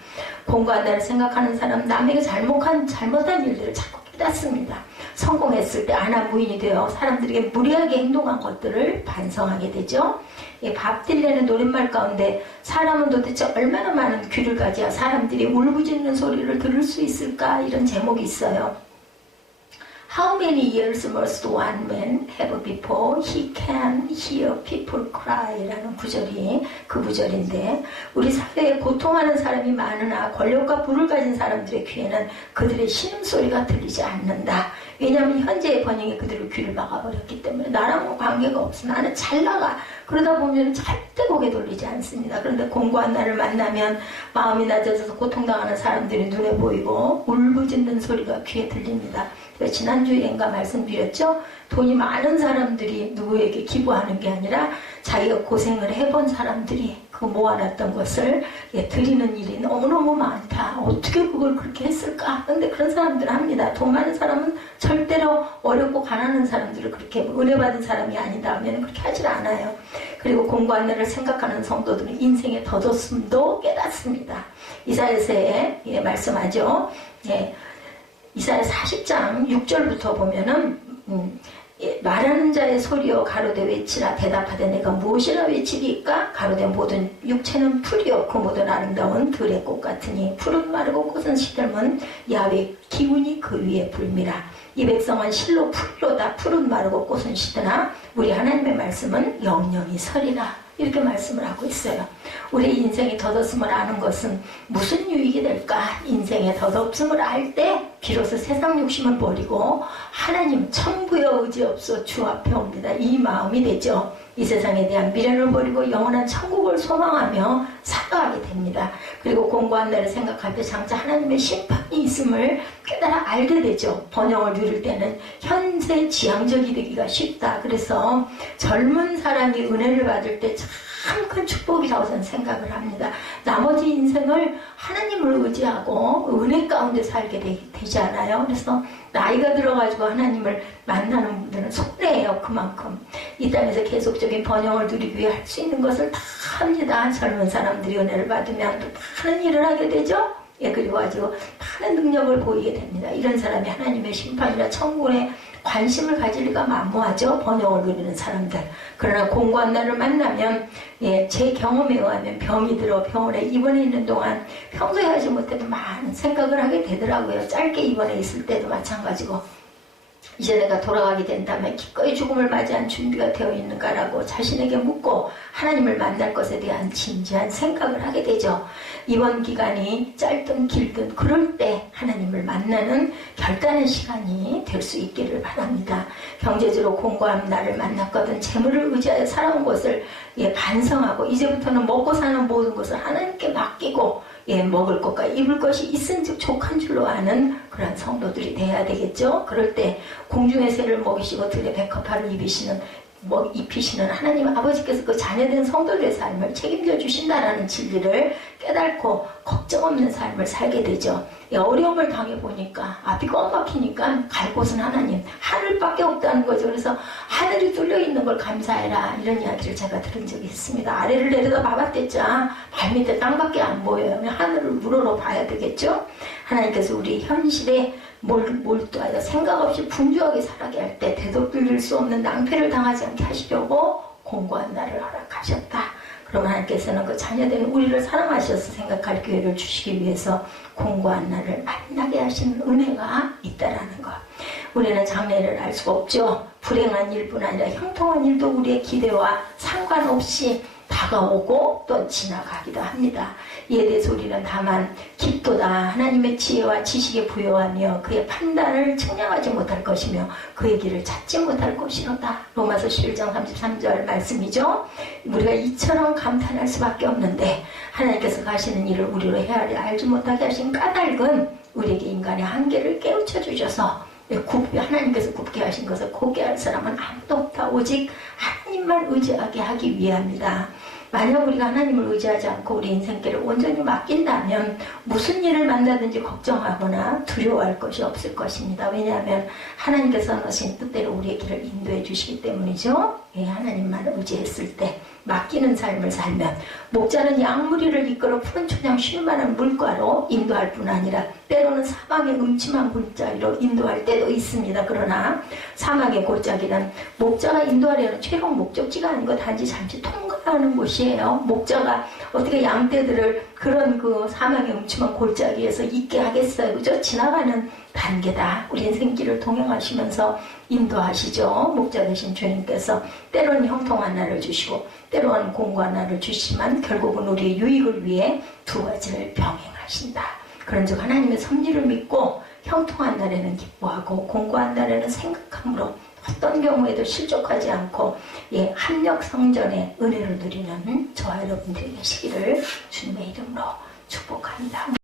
공고한 날을 생각하는 사람 남에게 잘못한 일들을 자꾸 깨닫습니다. 성공했을 때 아나무인이 되어 사람들에게 무리하게 행동한 것들을 반성하게 되죠. 밥 딜레는 노랫말 가운데 사람은 도대체 얼마나 많은 귀를 가져야 사람들이 울부짖는 소리를 들을 수 있을까 이런 제목이 있어요. How many years must one man have before he can hear people cry? 라는 구절이 그 구절인데 우리 사회에 고통하는 사람이 많으나 권력과 부를 가진 사람들의 귀에는 그들의 신음소리가 들리지 않는다. 왜냐하면 현재의 번영에 그들의 귀를 막아버렸기 때문에 나랑은 관계가 없어. 나는 잘 나가. 그러다 보면 절대 고개 돌리지 않습니다. 그런데 공고한 날을 만나면 마음이 낮아져서 고통당하는 사람들이 눈에 보이고 울부짖는 소리가 귀에 들립니다. 지난주에인가 말씀드렸죠. 돈이 많은 사람들이 누구에게 기부하는 게 아니라 자기가 고생을 해본 사람들이 그 모아놨던 것을 드리는 일이 너무너무 많다. 어떻게 그걸 그렇게 했을까? 근데 그런 사람들은 합니다. 돈 많은 사람은 절대로 어렵고 가난한 사람들을 그렇게 은혜 받은 사람이 아니다 하면 그렇게 하질 않아요. 그리고 공고한 날을 생각하는 성도들은 인생의 덧없음도 깨닫습니다. 이사야서에 말씀하죠. 이사야 40장 6절부터 보면은 말하는 자의 소리여 가로되 외치라. 대답하되 내가 무엇이라 외치리까? 가로되 모든 육체는 풀이요 그 모든 아름다운 들의 꽃 같으니 풀은 마르고 꽃은 시들면 야외 기운이 그 위에 불미라. 이 백성은 실로 풀이로다. 풀은 마르고 꽃은 시드나 우리 하나님의 말씀은 영영이 서리라. 이렇게 말씀을 하고 있어요. 우리 인생이 덧없음을 아는 것은 무슨 유익이 될까? 인생의 덧없음을 알 때 비로소 세상 욕심을 버리고 하나님 천부여 의지없어 주 앞에 옵니다. 이 마음이 되죠. 이 세상에 대한 미련을 버리고 영원한 천국을 소망하며 살아가게 됩니다. 그리고 공고한 날을 생각할 때 장차 하나님의 심판이 있음을 깨달아 알게 되죠. 번영을 누릴 때는 현세 지향적이 되기가 쉽다. 그래서 젊은 사람이 은혜를 받을 때 참 큰 축복이라고 저는 생각을 합니다. 나머지 인생을 하나님을 의지하고 은혜 가운데 살게 되지 않아요. 그래서 나이가 들어가지고 하나님을 만나는 분들은 손해예요. 그만큼 이 땅에서 계속적인 번영을 누리기 위해 할 수 있는 것을 다 합니다. 젊은 사람들이 은혜를 받으면 또 많은 일을 하게 되죠. 그리고 아주 많은 능력을 보이게 됩니다. 이런 사람이 하나님의 심판이나 천국에 관심을 가질 리가 만무하죠. 번영을 누리는 사람들. 그러나 공고한 날을 만나면 제 경험에 의하면 병이 들어 병원에 입원해 있는 동안 평소에 하지 못해도 많은 생각을 하게 되더라고요. 짧게 입원해 있을 때도 마찬가지고 이제 내가 돌아가게 된다면 기꺼이 죽음을 맞이한 준비가 되어 있는가라고 자신에게 묻고 하나님을 만날 것에 대한 진지한 생각을 하게 되죠. 입원 기간이 짧든 길든 그럴 때 하나님을 만나는 결단의 시간이 될 수 있기를 바랍니다. 경제적으로 공고한 나를 만났거든 재물을 의지하여 살아온 것을 반성하고 이제부터는 먹고 사는 모든 것을 하나님께 맡기고 먹을 것과 입을 것이 있은즉 족한 줄로 아는 그런 성도들이 돼야 되겠죠. 그럴 때 공중의 새를 먹이시고 들의 백합화를 입히시는 하나님 아버지께서 그 자녀된 성도들의 삶을 책임져 주신다라는 진리를 깨닫고 걱정 없는 삶을 살게 되죠. 어려움을 당해보니까 앞이 꽉 막히니까 갈 곳은 하나님 하늘밖에 없다는 거죠. 그래서 하늘이 뚫려있는 걸 감사해라 이런 이야기를 제가 들은 적이 있습니다. 아래를 내려다 봐봤댔자 발밑에 땅밖에 안 보여요. 하늘을 우러러 봐야 되겠죠. 하나님께서 우리 현실에 몰두하여 생각 없이 분주하게 살아게 할 때 되돌릴 수 없는 낭패를 당하지 않게 하시려고 공고한 날을 허락하셨다. 그럼 하나님께서는 그 자녀된 우리를 사랑하셔서 생각할 기회를 주시기 위해서 공고한 날을 만나게 하시는 은혜가 있다라는 것. 우리는 장래를 알 수가 없죠. 불행한 일뿐 아니라 형통한 일도 우리의 기대와 상관없이 다가오고 또 지나가기도 합니다. 이에 대해서 우리는 다만 깊도다 하나님의 지혜와 지식에 부여하며 그의 판단을 측량하지 못할 것이며 그의 길을 찾지 못할 것이로다. 로마서 11장 33절 말씀이죠. 우리가 이처럼 감탄할 수밖에 없는데 하나님께서 가시는 일을 우리로 헤아려 알지 못하게 하신 까닭은 우리에게 인간의 한계를 깨우쳐 주셔서 하나님께서 굽게 하신 것을 고게 할 사람은 아무도 없다. 오직 하나님만 의지하게 하기 위함이다. 만약 우리가 하나님을 의지하지 않고 우리 인생길을 온전히 맡긴다면 무슨 일을 만나든지 걱정하거나 두려워할 것이 없을 것입니다. 왜냐하면 하나님께서 하신 뜻대로 우리의 길을 인도해 주시기 때문이죠. 하나님만 의지했을 때 맡기는 삶을 살면 목자는 양무리를 이끌어 푸른 초장 쉴 만한 물가로 인도할 뿐 아니라 때로는 사막의 음침한 골짜기로 인도할 때도 있습니다. 그러나 사막의 골짜기는 목자가 인도하려는 최종 목적지가 아닌 것 단지 잠시 통과하는 곳이에요. 목자가 어떻게 양떼들을 그런 그 사막의 음침한 골짜기에서 있게 하겠어요. 그죠? 지나가는 단계다. 우리 인생길을 동행하시면서 인도하시죠. 목자 되신 주님께서 때로는 형통한 날을 주시고 때로는 공고한 날을 주시지만 결국은 우리의 유익을 위해 두 가지를 병행하신다. 그런즉 하나님의 섭리를 믿고 형통한 날에는 기뻐하고 공고한 날에는 생각함으로 어떤 경우에도 실족하지 않고 합력 성전의 은혜를 누리는 저와 여러분들이 되시기를 주님의 이름으로 축복합니다.